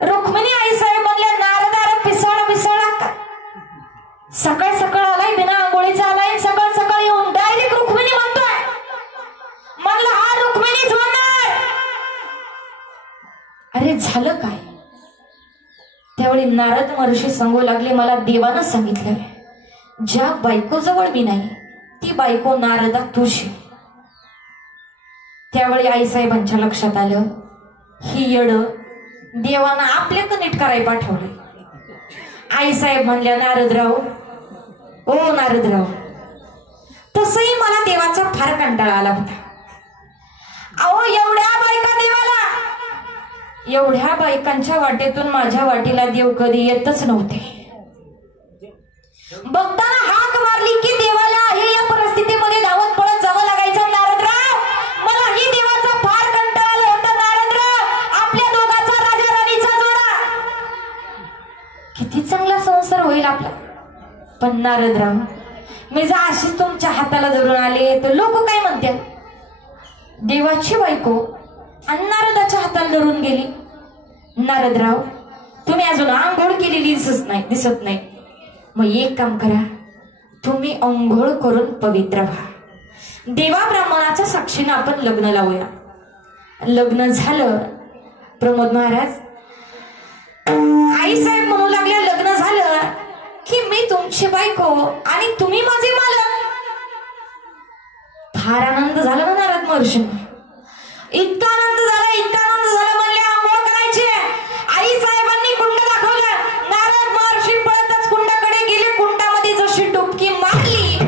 रुक्मिणी आई साहेब म्हणल्या, नारदाला पिसाळा का? सकाळ सकाळ आलाय, बिना आंघोळीचा आलाय, सकाळ सकाळ येऊन डायरेक्ट रुक्मिणी म्हणतोय. म्हणलं, हा रुक्मिणीच म्हणणार. अरे झालं काय? त्यावेळी नारद महर्षी सांगू लागले, मला देवानं सांगितलं, ज्या बायकोजवळ मी नाही ती बायको नारदा तुझी. त्यावेळी आई साहेबांच्या लक्षात आलं, ही येड देवानं आपल्याकडे नीट करायला पाठवले. आई साहेब म्हणल्या, नारदराव, ओ नारदराव, तसही मला देवाचा फार कंटाळा आला होता. अहो एवढ्या बायका देवाला एवढ्या बायकांच्या वाटेतून माझ्या वाटेला देव कधी येतच नव्हते. बघताना हाक मारली की देवाला आहे या परिस्थितीमध्ये धावत पळत जावं लागायचं. नारदराव, मलाही देवाचा फार कंटाळा आला होता. नारदराव, आपल्या दोघांचा राजा राणीचा जोडा, किती चांगला संसार होईल आपला. पण नारदराव, मी जर अशी तुमच्या हाताला धरून आले तर लोक काय म्हणतात? देवाची बायको आणि नारदाच्या हाताला धरून गेली. नारदराव, तुम्ही अजून आंघोळ केलेली दिसत नाही. मग एक काम करा, तुम्ही अंघोळ करून पवित्र व्हा. देवा ब्राह्मणाच्या साक्षीने आपण लग्न लावूया. लग्न झालं. प्रमोद महाराज आई साहेब म्हणू लागल्या, लग्न झालं की मी तुमची बायको आणि तुम्ही माझे मालक. फार आनंद झाला ना नारद महर्षींना. इतका आनंद झाला म्हणले आंघोळ करायचे. आई साहेबांनी कुंड दाखवलं. नारद महर्षी पळतच कुंडाकडे गेले. कुंडामध्ये जशी डुबकी मारली,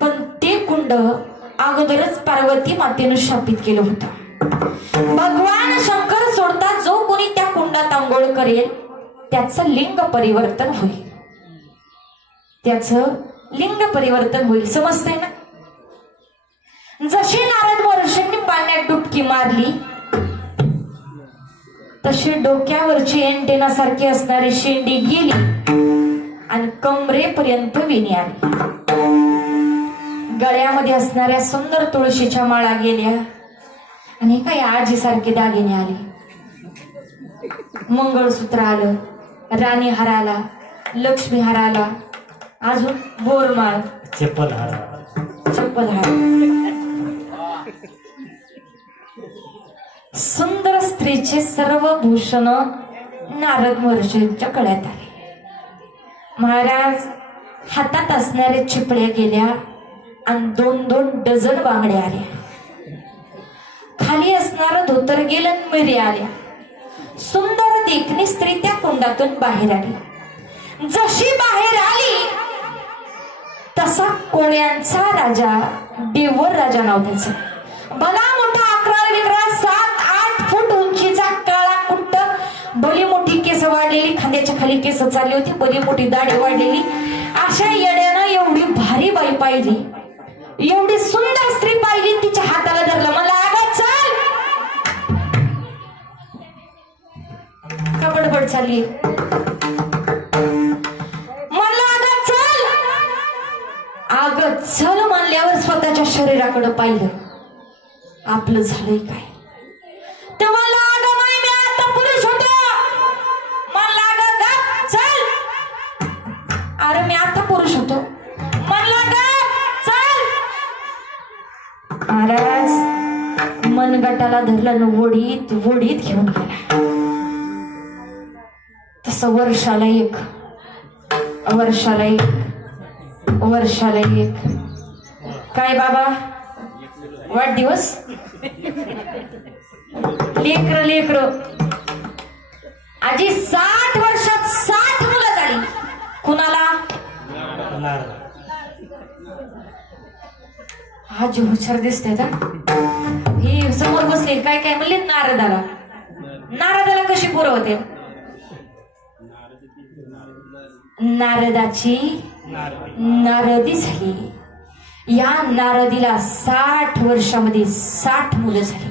पण ते कुंड अगोदरच पार्वती मातेनं शापित केलं होतं. भगवान शंकर सोडतात जो कोणी त्या कुंडात आंघोळ करेल त्याचं लिंग परिवर्तन होईल. समजतंय ना? जशी नारद महर्षींनी पाण्यात डुबकी मारली तशी डोक्यावरची एंटेना सारखी असणारी शेंडी गेली आणि कमरेपर्यंत वेणी आली. गळ्यामध्ये असणाऱ्या सुंदर तुळशीच्या माळा गेल्या आणि काही आजी सारखे दागिने आले. मंगळसूत्र आलं, राणी हार आला, लक्ष्मी हार आला, अजून बोरमाळ, चप्पल हार. सुंदर स्त्रीचे सर्व भूषण नारद महर्षींच्या गळ्यात आले. महाराज हातात असणाऱ्या चिपळ्या गेल्या आणि 2-2 डझन बांगड्या आल्या. खाली असणारं धोतर गेलं, मिऱ्या आल्या. सुंदर देखणी स्त्री त्या कुंडातून बाहेर आली. जशी बाहेर आली तसा कोळ्यांचा राजा, देवर राजा नाव त्याचं. भला मोठा 11-11, 7-8 फूट उंचीचा काळा कुट्ट, भली मोठी केस वाढलेली, खांद्याच्या खाली केस चालली होती, भली मोठी दाढी वाढलेली. अशा येड्यानं एवढी भारी बाई पाहिली, एवढी सुंदर स्त्री पाहिली. तिच्या हाताला धरलं. मला आगात चल का बडबड चालली? अगं चल म्हणल्यावर स्वतःच्या शरीराकडे पाहिलं. आपलं झालंय काय? तेव्हा लाग नाही, मी आता पुरुष होतो. मला लाग चल. अरे मी आता पुरुष होतो. मला चल. महाराज मनगटाला धरलं, वडीत घेऊन गेला. तसं वर्षाला एक काय बाबा वाढदिवस, लेकर आजी 60 वर्षात 60 मुलं झाली. कुणाला? आजी हुशार दिसते का? ही समोर बसले काय काय म्हणले? नारदाला कशी पुरवते? नारदाची नारदी झाली. या नारदीला 60 वर्षामध्ये 60 मुलं झाली.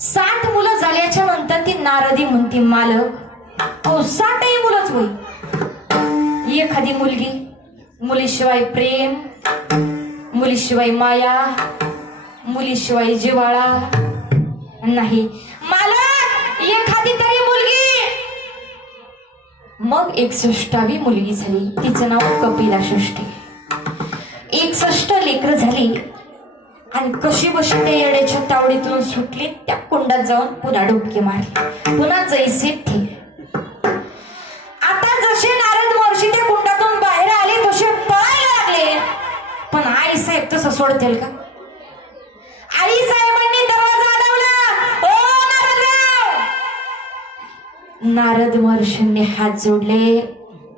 60 मुलं झाल्याच्या नंतर ती नारदी म्हणती, मालक 60ही मुलंच होईल. एखादी मुलगी, मुलीशिवाय प्रेम, मुलीशिवाय माया, मुलीशिवाय जिव्हाळा नाही. मालक एखादी तरी मुलगी. मग 61वी मुलगी झाली. तिचं नाव कपिला षष्ठी. 61 लेकरं झाली आणि कशी बशी त्या येड्याच्या तावडीतून सुटली. त्या कुंडात जाऊन पुन्हा डुबकी मारली. पुन्हा जैसे थे. आता जसे नारद महर्षी त्या कुंडातून बाहेर आले तसे पळायला लागले. पण आई साहेब तसं सोडतील का? आई साहेबांनी दरवाजा अडवला. ओ नारदराव. नारद महर्षींनी हात जोडले.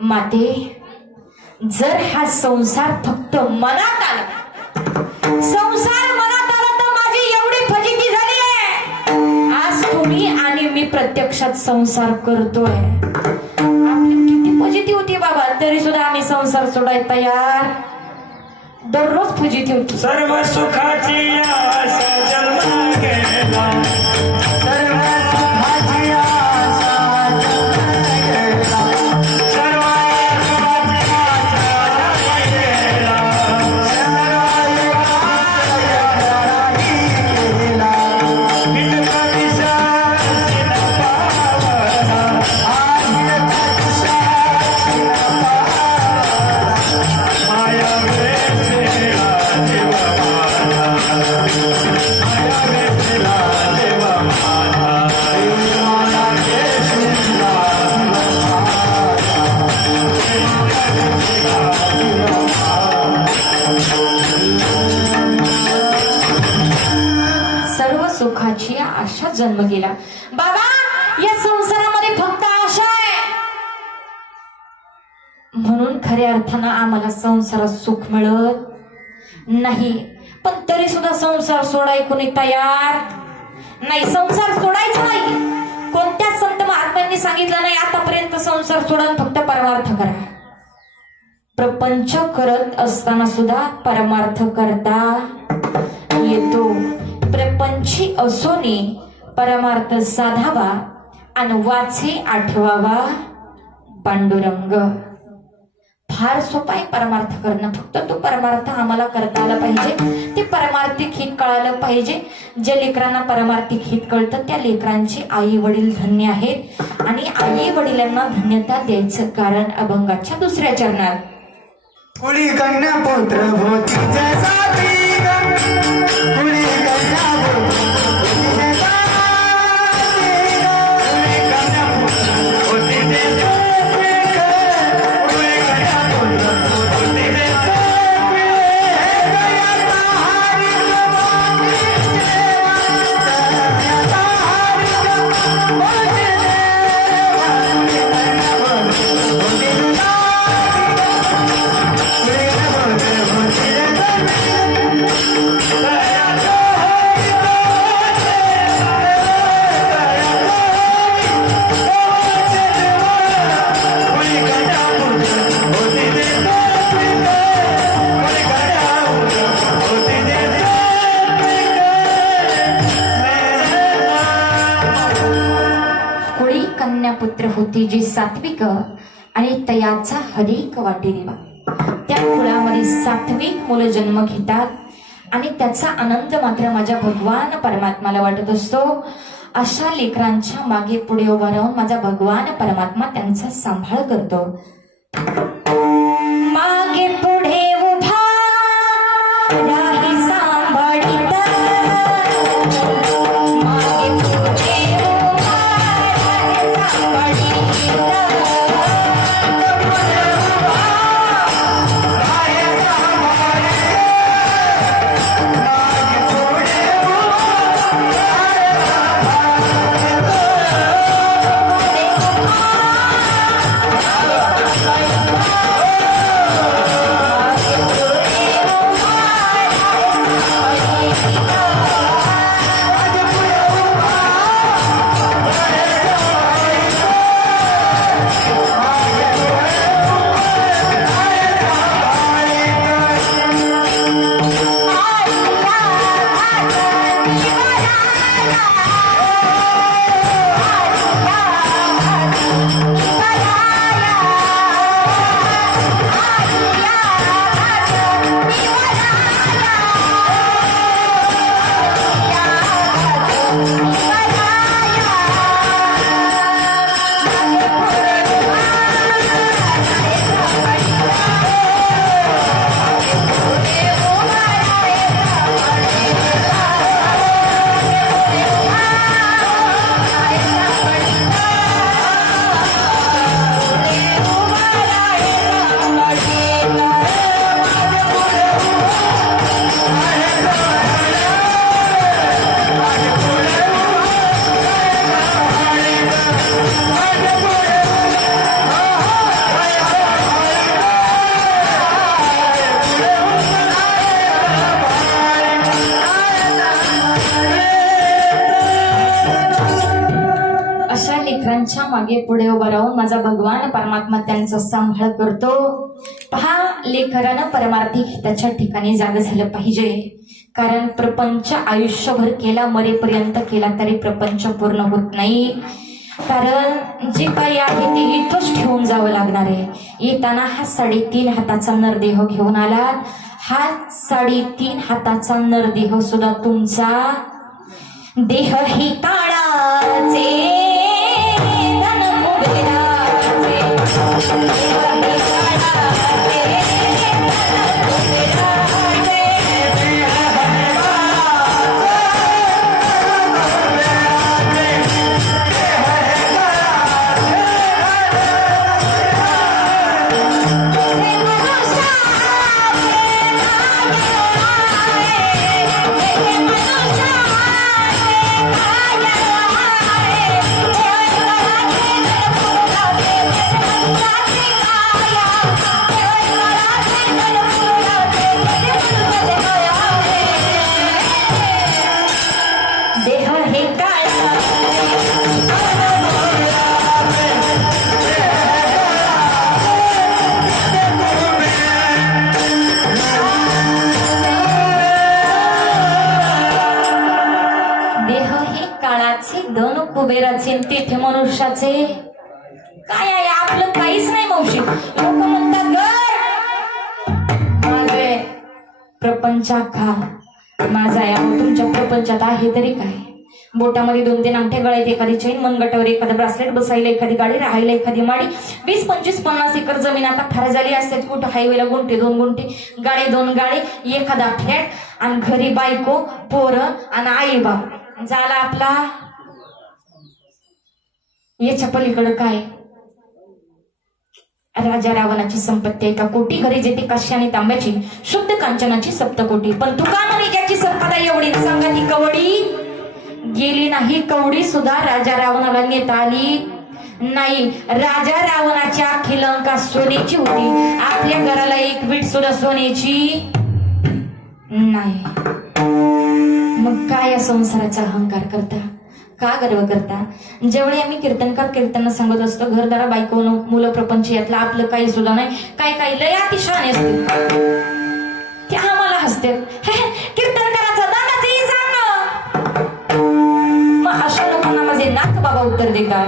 माते, जर हा संसार फक्त मनात आला, तर माझी एवढी फजिती झाली आहे. आज तुम्ही आणि मी प्रत्यक्षात संसार करतोय. आपली किती फजिती होती बाबा, तरी सुद्धा आम्ही संसार सोडाय तयार. दररोज फजिती होती. सर्व सुखाची आशा जन्म गेला, सर्व सुखाची आशा जन्म गेला, सर्व सुखाची आशा गेला, सर्व सुखाची आशा जन्म गेला. बाबा, या संसारामध्ये फक्त आशा आहे, म्हणून खऱ्या अर्थानं आम्हाला संसारात सुख मिळत नाही. पण तरी सुद्धा संसार सोडाय कोणी तयार नाही. संसार सोडायचा नाही. कोणत्याच संत महात्म्यांनी सांगितलं नाही आतापर्यंत संसार सोडा, फक्त परमार्थ करा. प्रपंच करत असताना सुद्धा परमार्थ करता येतो. प्रपंची असोनी परमार्थ साधावा आणि वाचे आठवावा पांडुरंग. फार सोपा आहे परमार्थ करणं. फक्त तो परमार्थ आम्हाला करता आला पाहिजे. ते परमार्थिक हित कळालं पाहिजे. ज्या लेकरांना परमार्थिक हित कळतं त्या लेकरांचे आई वडील धन्य आहेत. आणि आई वडिलांना धन्यता द्यायचं कारण अभंगाच्या दुसऱ्या चरणात. कुळी कन्या पुत्र होती जैसा कुळी कन्या पुत्र होती जी सात्विक आणि तयाचा हरिक वाटे देवा. त्या कुळामध्ये सात्विक मुलं जन्म घेतात आणि त्याचा आनंद मात्र माझ्या भगवान परमात्माला वाटत असतो. अशा लेकरांच्या मागे पुढे उभा राहून माझा भगवान परमात्मा त्यांचा सांभाळ करतो. मागे पुढे उभा राही सांभाळीत, मागे पुढे उभा राही सांभाळीत. Bye. मागे पुढे उभा राहून माझा भगवान परमात्मा त्यांचा सांभाळ करतो. पहा, लेकरानं परमार्थी हिताच्या ठिकाणी जाग झालं पाहिजे. कारण प्रपंच आयुष्यभर केला, मरेपर्यंत केला तरी प्रपंच पूर्ण होत नाही. कारण जे काही आहे ते इथंच ठेवून जावं लागणार आहे. येताना हा 3.5 हाताचा नरदेह घेऊन आला. हा 3.5 हाताचा नरदेह सुद्धा तुमचा देह ही काळाचे धन कुबेराचे, देह ही काळाचे धन कुबेराचे. देह हे काळाचे धन कुबेराचे तेथे मनुष्याचे. काय आहे आपलं काहीच नाही मावशी. लोक म्हणतात घर माझे प्रपंचा खा माझा आहे. अहो, तुमच्या प्रपंचात आहे तरी काय? बोटामध्ये 2-3 अंगठे, गळ्यात एखादी चैन, मनगटावर एखादं ब्रासलेट, बसायला एखादी गाडी, राहायला एखादी माडी, 20, 25, 50 एकर जमीन आता फार झाली असते. कुठं हायवेला गुंठे 2 गुंठे, गाडी 2 गाडी, एखादा फ्लॅट आणि घरी बायको, पोरं आणि आई बाप झाला आपला. याच्या पलीकडं काय? राजा रावणाची संपत्ती आहे का कोटी, घरी जेथे काश्य आणि तांब्याची, शुद्ध कांचनाची सप्तकोटी. पण तुका म्हणे ज्याची संपदा एवढी, सांगा ती कवडी गेली नाही. कवडी सुद्धा राजा रावणाला नेता आली नाही. राजा रावणाची अख्खी लंका सोन्याची होती. आपल्या घराला 1 वीट सुद्धा सोन्याची नाही. मग काय या संसाराचा अहंकार करता, का गर्व करता? जेवढे आम्ही कीर्तनकार कीर्तन सांगत असतो, घरदारा, बायको, मुलं, प्रपंच यातलं आपलं काही सुद्धा नाही. काय लय अतिशहाणे असते ते आम्हाला हसते. कीर्तनकाराचा दादाचंही सांग. मग अशा लोकांना माझे नाथ बाबा उत्तर देतात,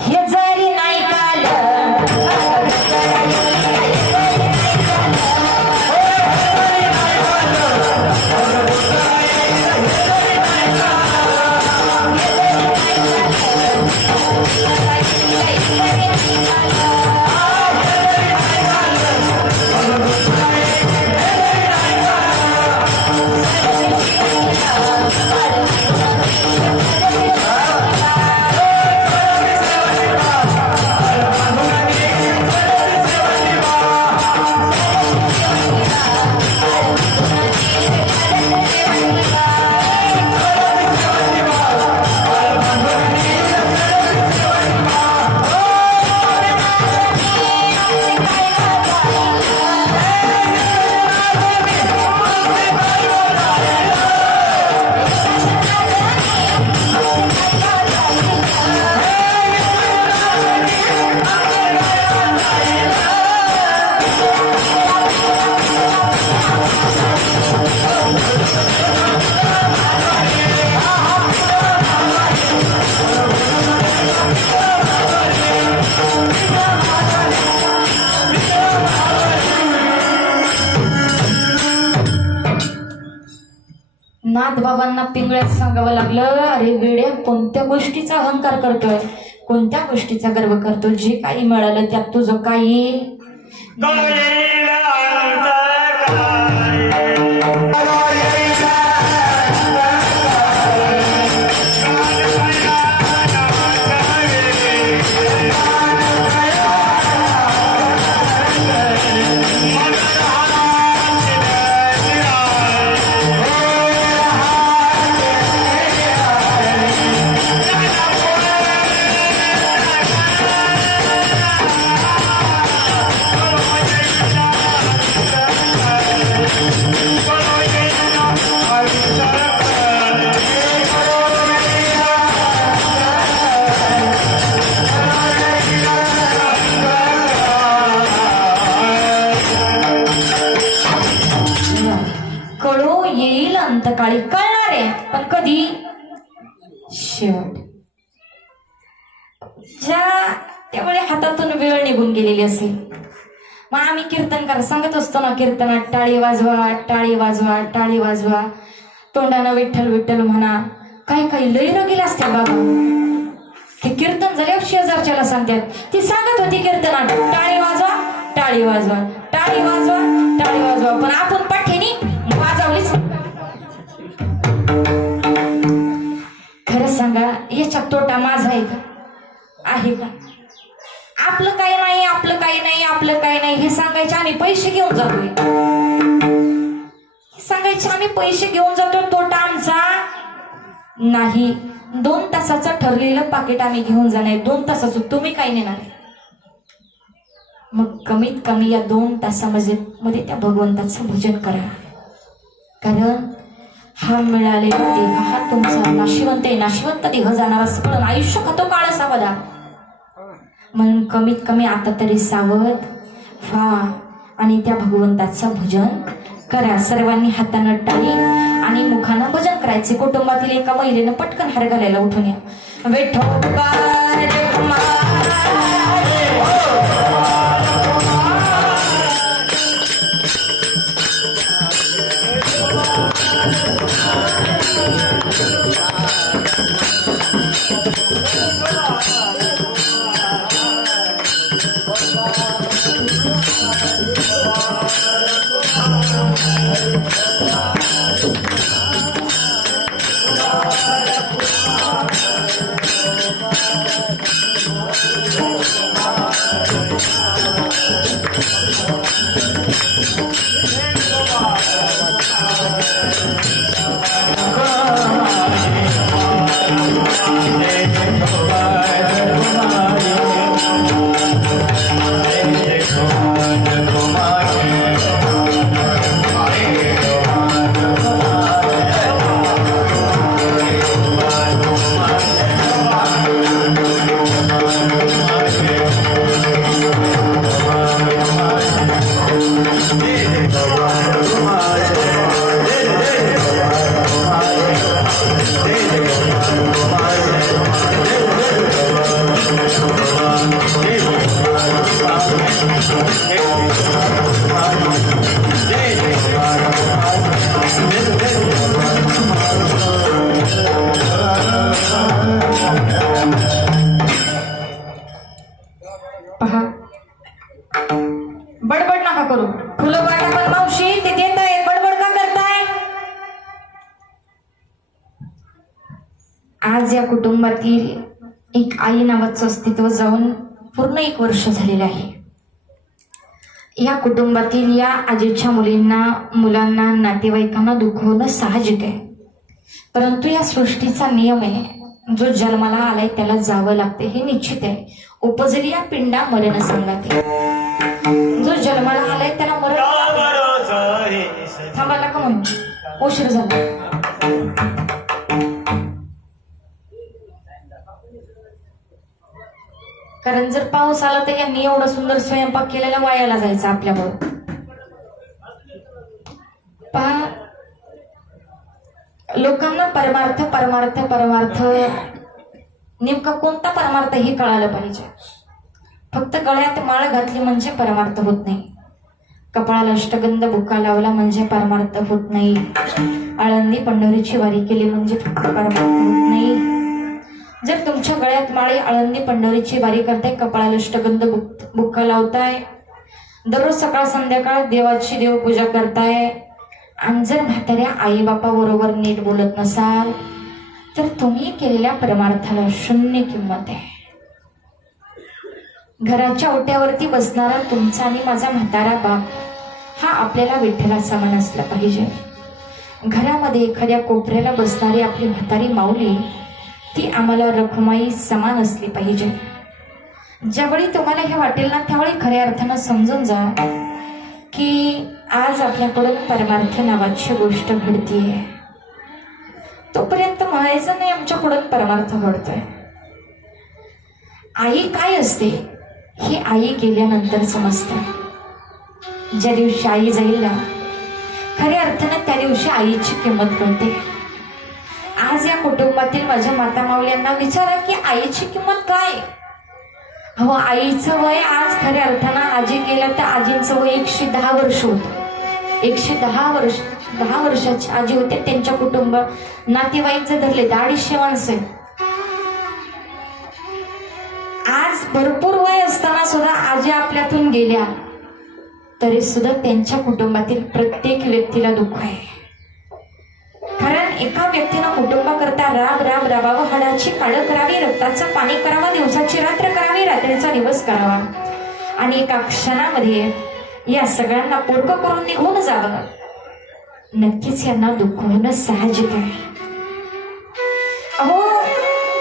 हे जरी नाही काल नाथबाबांना पिंगळ्यात सांगावं लागलं, अरे वेड्या, कोणत्या गोष्टीचा अहंकार करतोय, कोणत्या गोष्टीचा गर्व करतो? जे काही मिळालं त्यात तुझं काही पण कधी शेवट. ज्या त्यावेळी हातातून वेळ निघून गेलेली असेल, मग आम्ही कीर्तनकार सांगत असतो ना, कीर्तनात टाळी वाजवा, टाळी वाजवा, टाळी वाजवा, तोंडानं विठ्ठल विठ्ठल म्हणा. काही काही लई रगेल असतात बाबा, ते कीर्तन झाल्यावर शेजारच्याला सांगतात. ती सांगत होती कीर्तनात टाळी वाजवा, टाळी वाजवा, टाळी वाजवा, टाळी वाजवा, पण आपण पाठीनी वाजवलीच. खरं सांगा, याच्यात तोटा माझा आहे का? आहे का? आपलं काही नाही, आपलं काही नाही, आपलं काही नाही हे सांगायचे आम्ही पैसे घेऊन जातोय, सांगायचे आम्ही पैसे घेऊन जातोय. तोटा आमचा नाही. 2 तासाचं ठरलेलं पाकिट आम्ही घेऊन जाणार, 2 तासाचं तुम्ही काय नेणार? मग कमीत कमी या 2 तासामध्ये त्या भगवंताचं भजन करा. कारण हा मिळालेला देह हा तुमचा नाशिवंत आहे. नाशिवंत देह जाणारा सगळं आयुष्य खातो काळ सावधा. म्हणून कमीत कमी आता तरी सावध व्हा आणि त्या भगवंताचं भजन करा. सर्वांनी हातानं टाळी आणि मुखानं भजन करायचे. कुटुंबातील एका महिलेनं पटकन हार घालायला उठून या. विठोबा पहा, बडबड नका करू. फुलं वाटा पण मावशी ते देत आहे, बडबड का करताय? आज या कुटुंबातील एक आई नावाचं अस्तित्व जाऊन पूर्ण 1 वर्ष झालेलं आहे. या कुटुंबातील या आजीच्या मुलांना नातेवाईकांना दुःख होणं साहजिक आहे. परंतु या सृष्टीचा नियम आहे, जो जन्माला आलाय त्याला जावं लागते हे निश्चित आहे. उपजली या पिंडा मरण सांगते. जो जन्माला आलाय त्याला मरण. थांबायला का म्हणून उशीर झाला. कारण जर पाऊस आला तर यांनी एवढा सुंदर स्वयंपाक केलेला वायाला जायचा आपल्यामुळं. पहा, लोकांना परमार्थ परमार्थ परमार्थ नेमका कोणता परमार्थ हे कळालं पाहिजे. फक्त गळ्यात माळ घातली म्हणजे परमार्थ होत नाही. कपाळाला अष्टगंध बुक्का लावला म्हणजे परमार्थ होत नाही. आळंदी पंढरीची वारी केली म्हणजे फक्त परमार्थ होत नाही. जर तुमच्या गळ्यात माळी आळंदी पंढरीची वारी करताय, कपाळाला अष्टगंध बुक्का लावताय, दररोज सकाळ संध्याकाळ देवाची देवपूजा करताय, आणि जर म्हाताऱ्या आई बापा बरोबर नीट बोलत नसाल तर तुम्ही केलेल्या परमार्थाला शून्य किंमत आहे. घराच्या ओट्यावरती बसणारा तुमचा आणि माझा म्हातारा बाप हा आपल्याला विठ्ठला समान असला पाहिजे. घरामध्ये एखाद्या कोपऱ्याला बसणारी आपली म्हातारी माऊली ती आम्हाला रखुमाई समान असली पाहिजे. ज्यावेळी तुम्हाला हे वाटेल ना त्यावेळी खऱ्या अर्थानं समजून जा की आज आपल्याकडून परमार्थ नावाची गोष्ट घडतीये. तोपर्यंत म्हणायचं नाही आमच्याकडून परमार्थ घडतोय. आई काय असते हे आई गेल्यानंतर समजतं. ज्या दिवशी आई जाईल ना खऱ्या अर्थानं त्या दिवशी आईची किंमत कळते. आज या कुटुंबातील माझ्या माता माऊल्यांना विचारा की आईची किंमत काय. हो, आईचं वय आज खऱ्या अर्थानं आजी गेलं तर आजींचं वय 110 वर्ष होतं. 110 वर्षाची आजी होते. त्यांच्या कुटुंब नातेवाईक जर धरले 250 माणसं. आज भरपूर वय असताना सुद्धा आजी आपल्यातून गेल्या तरी सुद्धा त्यांच्या कुटुंबातील प्रत्येक व्यक्तीला दुःख आहे. कारण एका व्यक्तीनं कुटुंबाकरता राबावं, हाडाची काळं करावी, रक्ताचं पाणी करावं, दिवसाची रात्र करावी, रात्रीचा दिवस करावा आणि एका क्षणामध्ये या सगळ्यांना पोरकं करून निघून जावं. नक्कीच यांना दुःख होणं साहजिक आहे. अहो,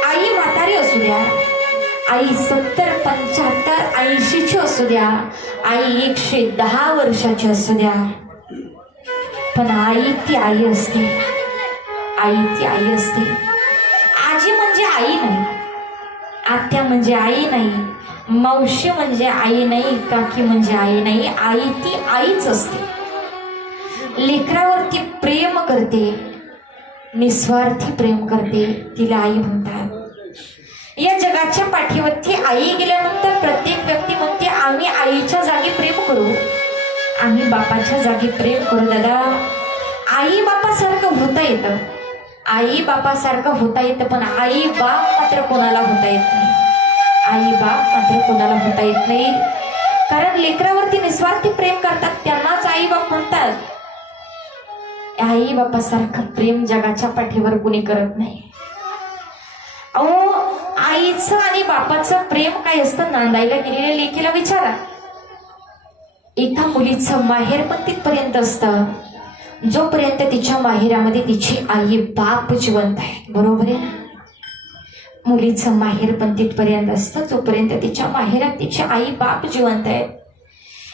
आई म्हातारी असू द्या, आई 70, 75, 80ची असू द्या, आई 110 वर्षाची असू द्या, पण आई ती आई असते. आई ती आई असते. आजी म्हणजे आई नाही, आत्या म्हणजे आई नाही, मावशी म्हणजे आई नाही, काकी म्हणजे आई नाही. आई ती आईच असते. लेकरावरती प्रेम करते, निस्वार्थी प्रेम करते, तिला आई म्हणतात. या जगाच्या पाठीवरती आई गेल्यानंतर प्रत्येक व्यक्ती म्हणते आम्ही आईच्या जागी प्रेम करू, आम्ही बापाच्या जागी प्रेम करू. दादा, आई बापासारखं होता येतं, आई बापासारखं होता येतं, पण आई बाप मात्र कोणाला होता येत नाही. आई बाप मात्र कोणाला होता येत नाही. कारण लेकरावरती निस्वार्थी प्रेम करतात, त्यांनाच आई बाप म्हणतात. आई बापासारखं प्रेम जगाच्या पाठीवर कुणी करत नाही. अहो, आईचं आणि बापाचं प्रेम काय असतं नांदायला गेलेल्या लेकीला विचारा. एका मुलीचं माहेर पण तिथपर्यंत असतं जोपर्यंत तिच्या माहेरामध्ये तिची आई बाप जिवंत आहे. बरोबर आहे ना? मुलीचं माहेर पण तिथपर्यंत असतं जोपर्यंत तिच्या माहेरात तिची आई बाप जिवंत आहे.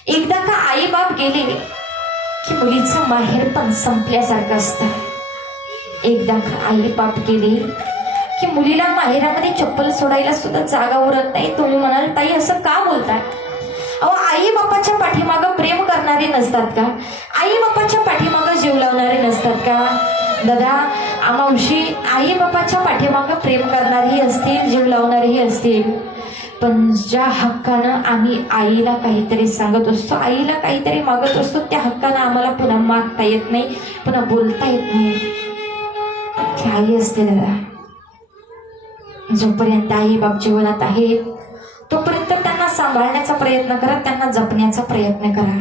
एकदा का आई बाप गेले की मुलीचं माहेर पण संपल्यासारखं असतं. एकदा का आई बाप गेले की मुलीला माहेरामध्ये चप्पल सोडायला सुद्धा जागा उरत नाही. तुम्ही म्हणाल ताई असं का बोलताय? अहो, आई बापाच्या पाठीमागं प्रेम करणारे नसतात का? आई बापाच्या पाठीमागं जीव लावणारे नसतात का? दादा, मावशी, आई बापाच्या पाठीमागं प्रेम करणारेही असतील, जीव लावणारेही असतील, पण ज्या हक्कानं आम्ही आईला काहीतरी सांगत असतो, आईला काहीतरी मागत असतो, त्या हक्कानं आम्हाला पुन्हा मागता येत नाही, पुन्हा बोलता येत नाही. ती आई असते दादा. जोपर्यंत आई बाप जीवनात आहेत तोपर्यंत त्यांना सांभाळण्याचा प्रयत्न करा, त्यांना जपण्याचा प्रयत्न करा.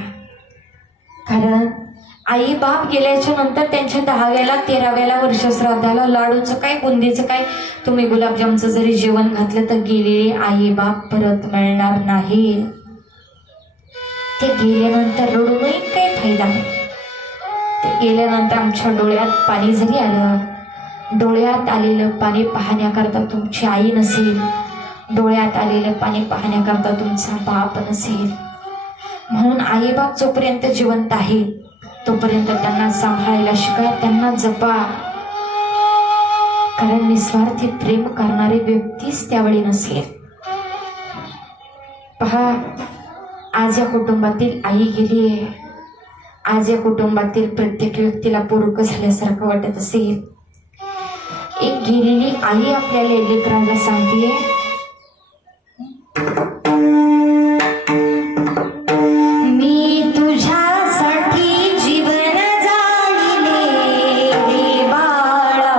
कारण आई बाप गेल्याच्या नंतर त्यांच्या 10व्याला 13व्याला वर्षश्राद्धाला लाडूचं काय, बुंदीचं काय, तुम्ही गुलाबजामचं जरी जेवण घातलं तर गेलेले आई बाप परत मिळणार नाही. ते गेल्यानंतर रडूनही काही फायदा नाही. ते गेल्यानंतर आमच्या डोळ्यात पाणी जरी आलं, डोळ्यात आलेलं पाणी पाहण्याकरता तुमची आई नसेल, डोळ्यात आलेलं पाणी पाहण्याकरता तुमचा बाप नसेल. म्हणून आई बाप जोपर्यंत जिवंत आहे तोपर्यंत त्यांना सांभाळायला शिका, त्यांना जपा. कारण निस्वार्थी प्रेम करणारी व्यक्तीच त्यावेळी नसेल. पहा, आज या कुटुंबातील आई गेली आहे. आज या कुटुंबातील प्रत्येक व्यक्तीला पोरकं झाल्यासारखं वाटत असेल. एक गेलेली आई आपल्याला लेकरांना सांगते, मी तुझ्यासाठी जीवन जाईले रे बाळा,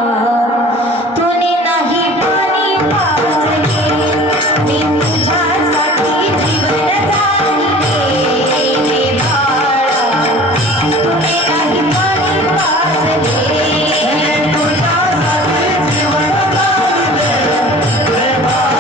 तुने नाही पाणी पाजले. मी तुझ्यासाठी जीवन जाईले रे बाळा, तुने नाही पाणी पाजले. तुझ्यासाठी जीवन जाईले रे बाळा.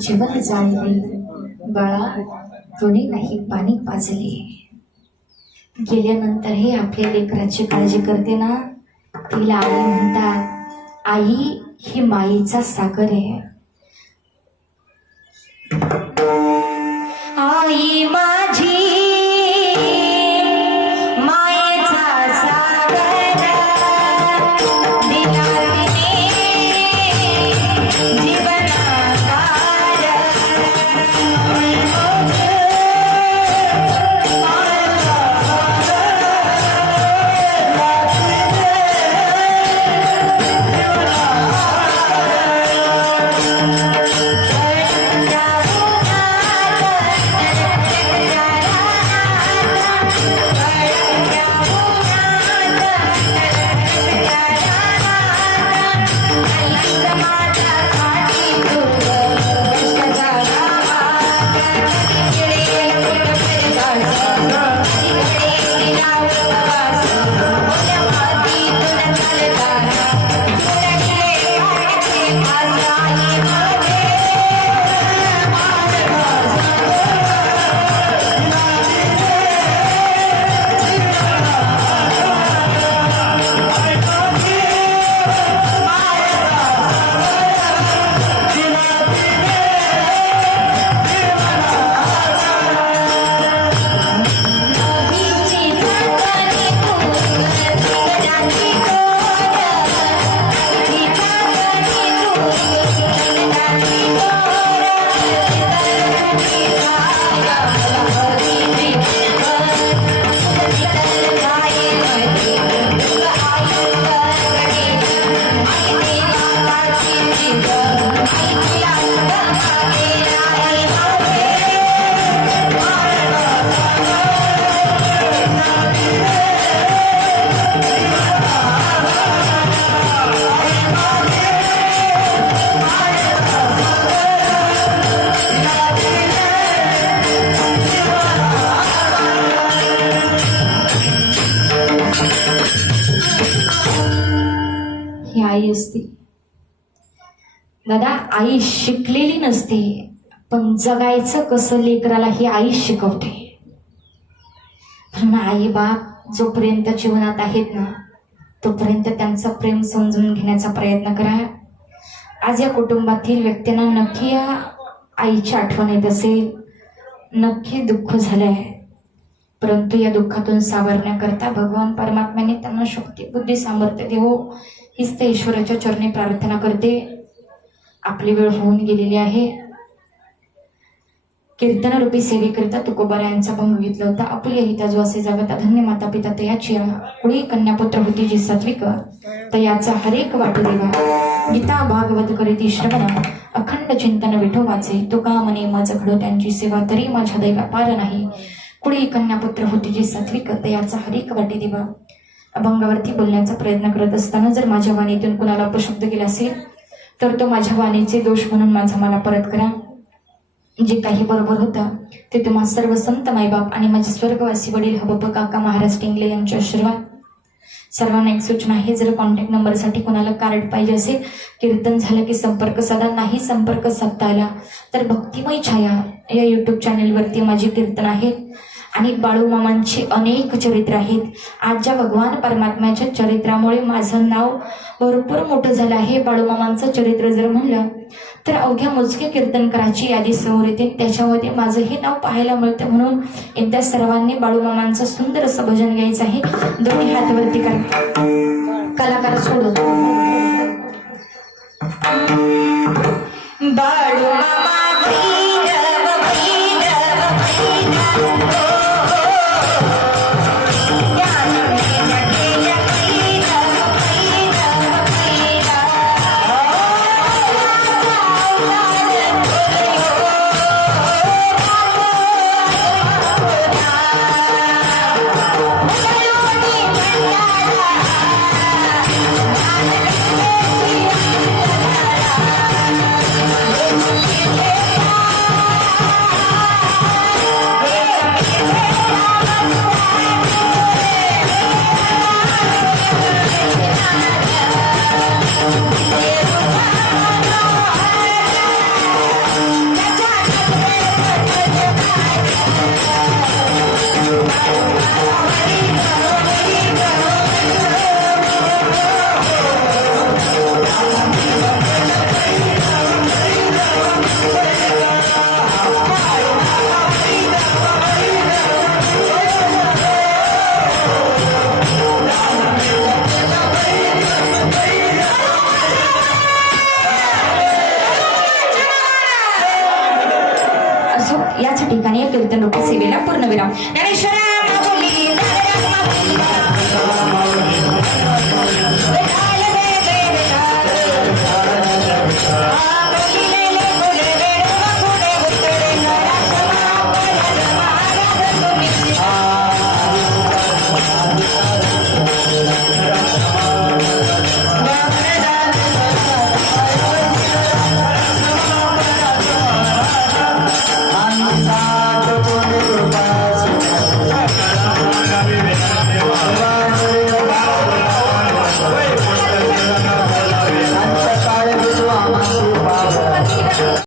जीवन जाळले, बाळा तुने नाही पाणी पाजले. गेल्यानंतरही आपल्या लेकराची काळजी करते ना, तिला आई म्हणतात. आई ही मायेचा सागर आहे. आई माझी मायेचा सागर, दिला तिने जीवनाकार. ही आई असते दादा. आई शिकलेली नसते, पण जगायचं कसं लेकराला ही आई शिकवते. म्हणून आई बाप जोपर्यंत जीवनात आहेत ना, तोपर्यंत त्यांचं प्रेम समजून घेण्याचा प्रयत्न करा. आज या कुटुंबातील व्यक्तींना नक्की या आईची आठवण येत असेल, नक्की दुःख झालंय, परंतु या दुःखातून सावरण्याकरता भगवान परमात्म्याने त्यांना शक्ती बुद्धी सामर्थ्य देवो, हीच तर ईश्वराच्या चरणी प्रार्थना करते. आपली वेळ होऊन गेलेली आहे. कीर्तनरूपी सेवेकरिता तुकोबारायांचा भंग घेतला होता. आपुल्या हिता जो असे जगता धन्य माता पिता तयाची कुळी कन्यापुत्र होती जी सात्विक, तयाचा हरेक वाट देवा. गीता भागवत करीती श्रवण, अखंड चिंतन विठोबाचे. तुका मने मज घडो त्यांची सेवा, तरी माझ्या दैवा पार नाही. कुळी कन्यापुत्र होती जी सात्विक, तयाचा हरेक वाटे देवा. अभंगावरती बोलण्याचा प्रयत्न करत असताना जर माझ्या वाणीतून कुणाला अपशब्द केला असेल तर तो माझ्या वाणीचे दोष म्हणून माझा मला परत करा. जे काही बरोबर होतं ते तुम्हा सर्व संत मायबाप आणि माझे स्वर्गवासी वडील हबप काका महाराज टिंगले यांचे आशीर्वाद. सर्वांना एक सूचना आहे, जर कॉन्टॅक्ट नंबरसाठी कोणाला कार्ड पाहिजे असेल, कीर्तन झालं की संपर्क साधा. नाही संपर्क साधता आला तर भक्तिमय छाया या यूट्यूब चॅनेलवरती माझे कीर्तन आहेत आणि बाळूमामांची अनेक चरित्र आहेत. आज ज्या भगवान परमात्म्याच्या चरित्रामुळे माझं नाव भरपूर मोठं झालं आहे. बाळूमामांचं चरित्र जर म्हणलं तर अवघ्या मोजक्या कीर्तनकाराची यादी समोर येते, त्याच्यामध्ये माझंही नाव पाहायला मिळतं. म्हणून एकदा सर्वांनी बाळूमामांचं सुंदर असं भजन गायचं आहे. दोन्ही हातवरती करा, कलाकार सोडून. बाळूमामा सेवेला पूर्णविराम. ज्ञानेश्वरा माऊली, ज्ञानराज माऊली.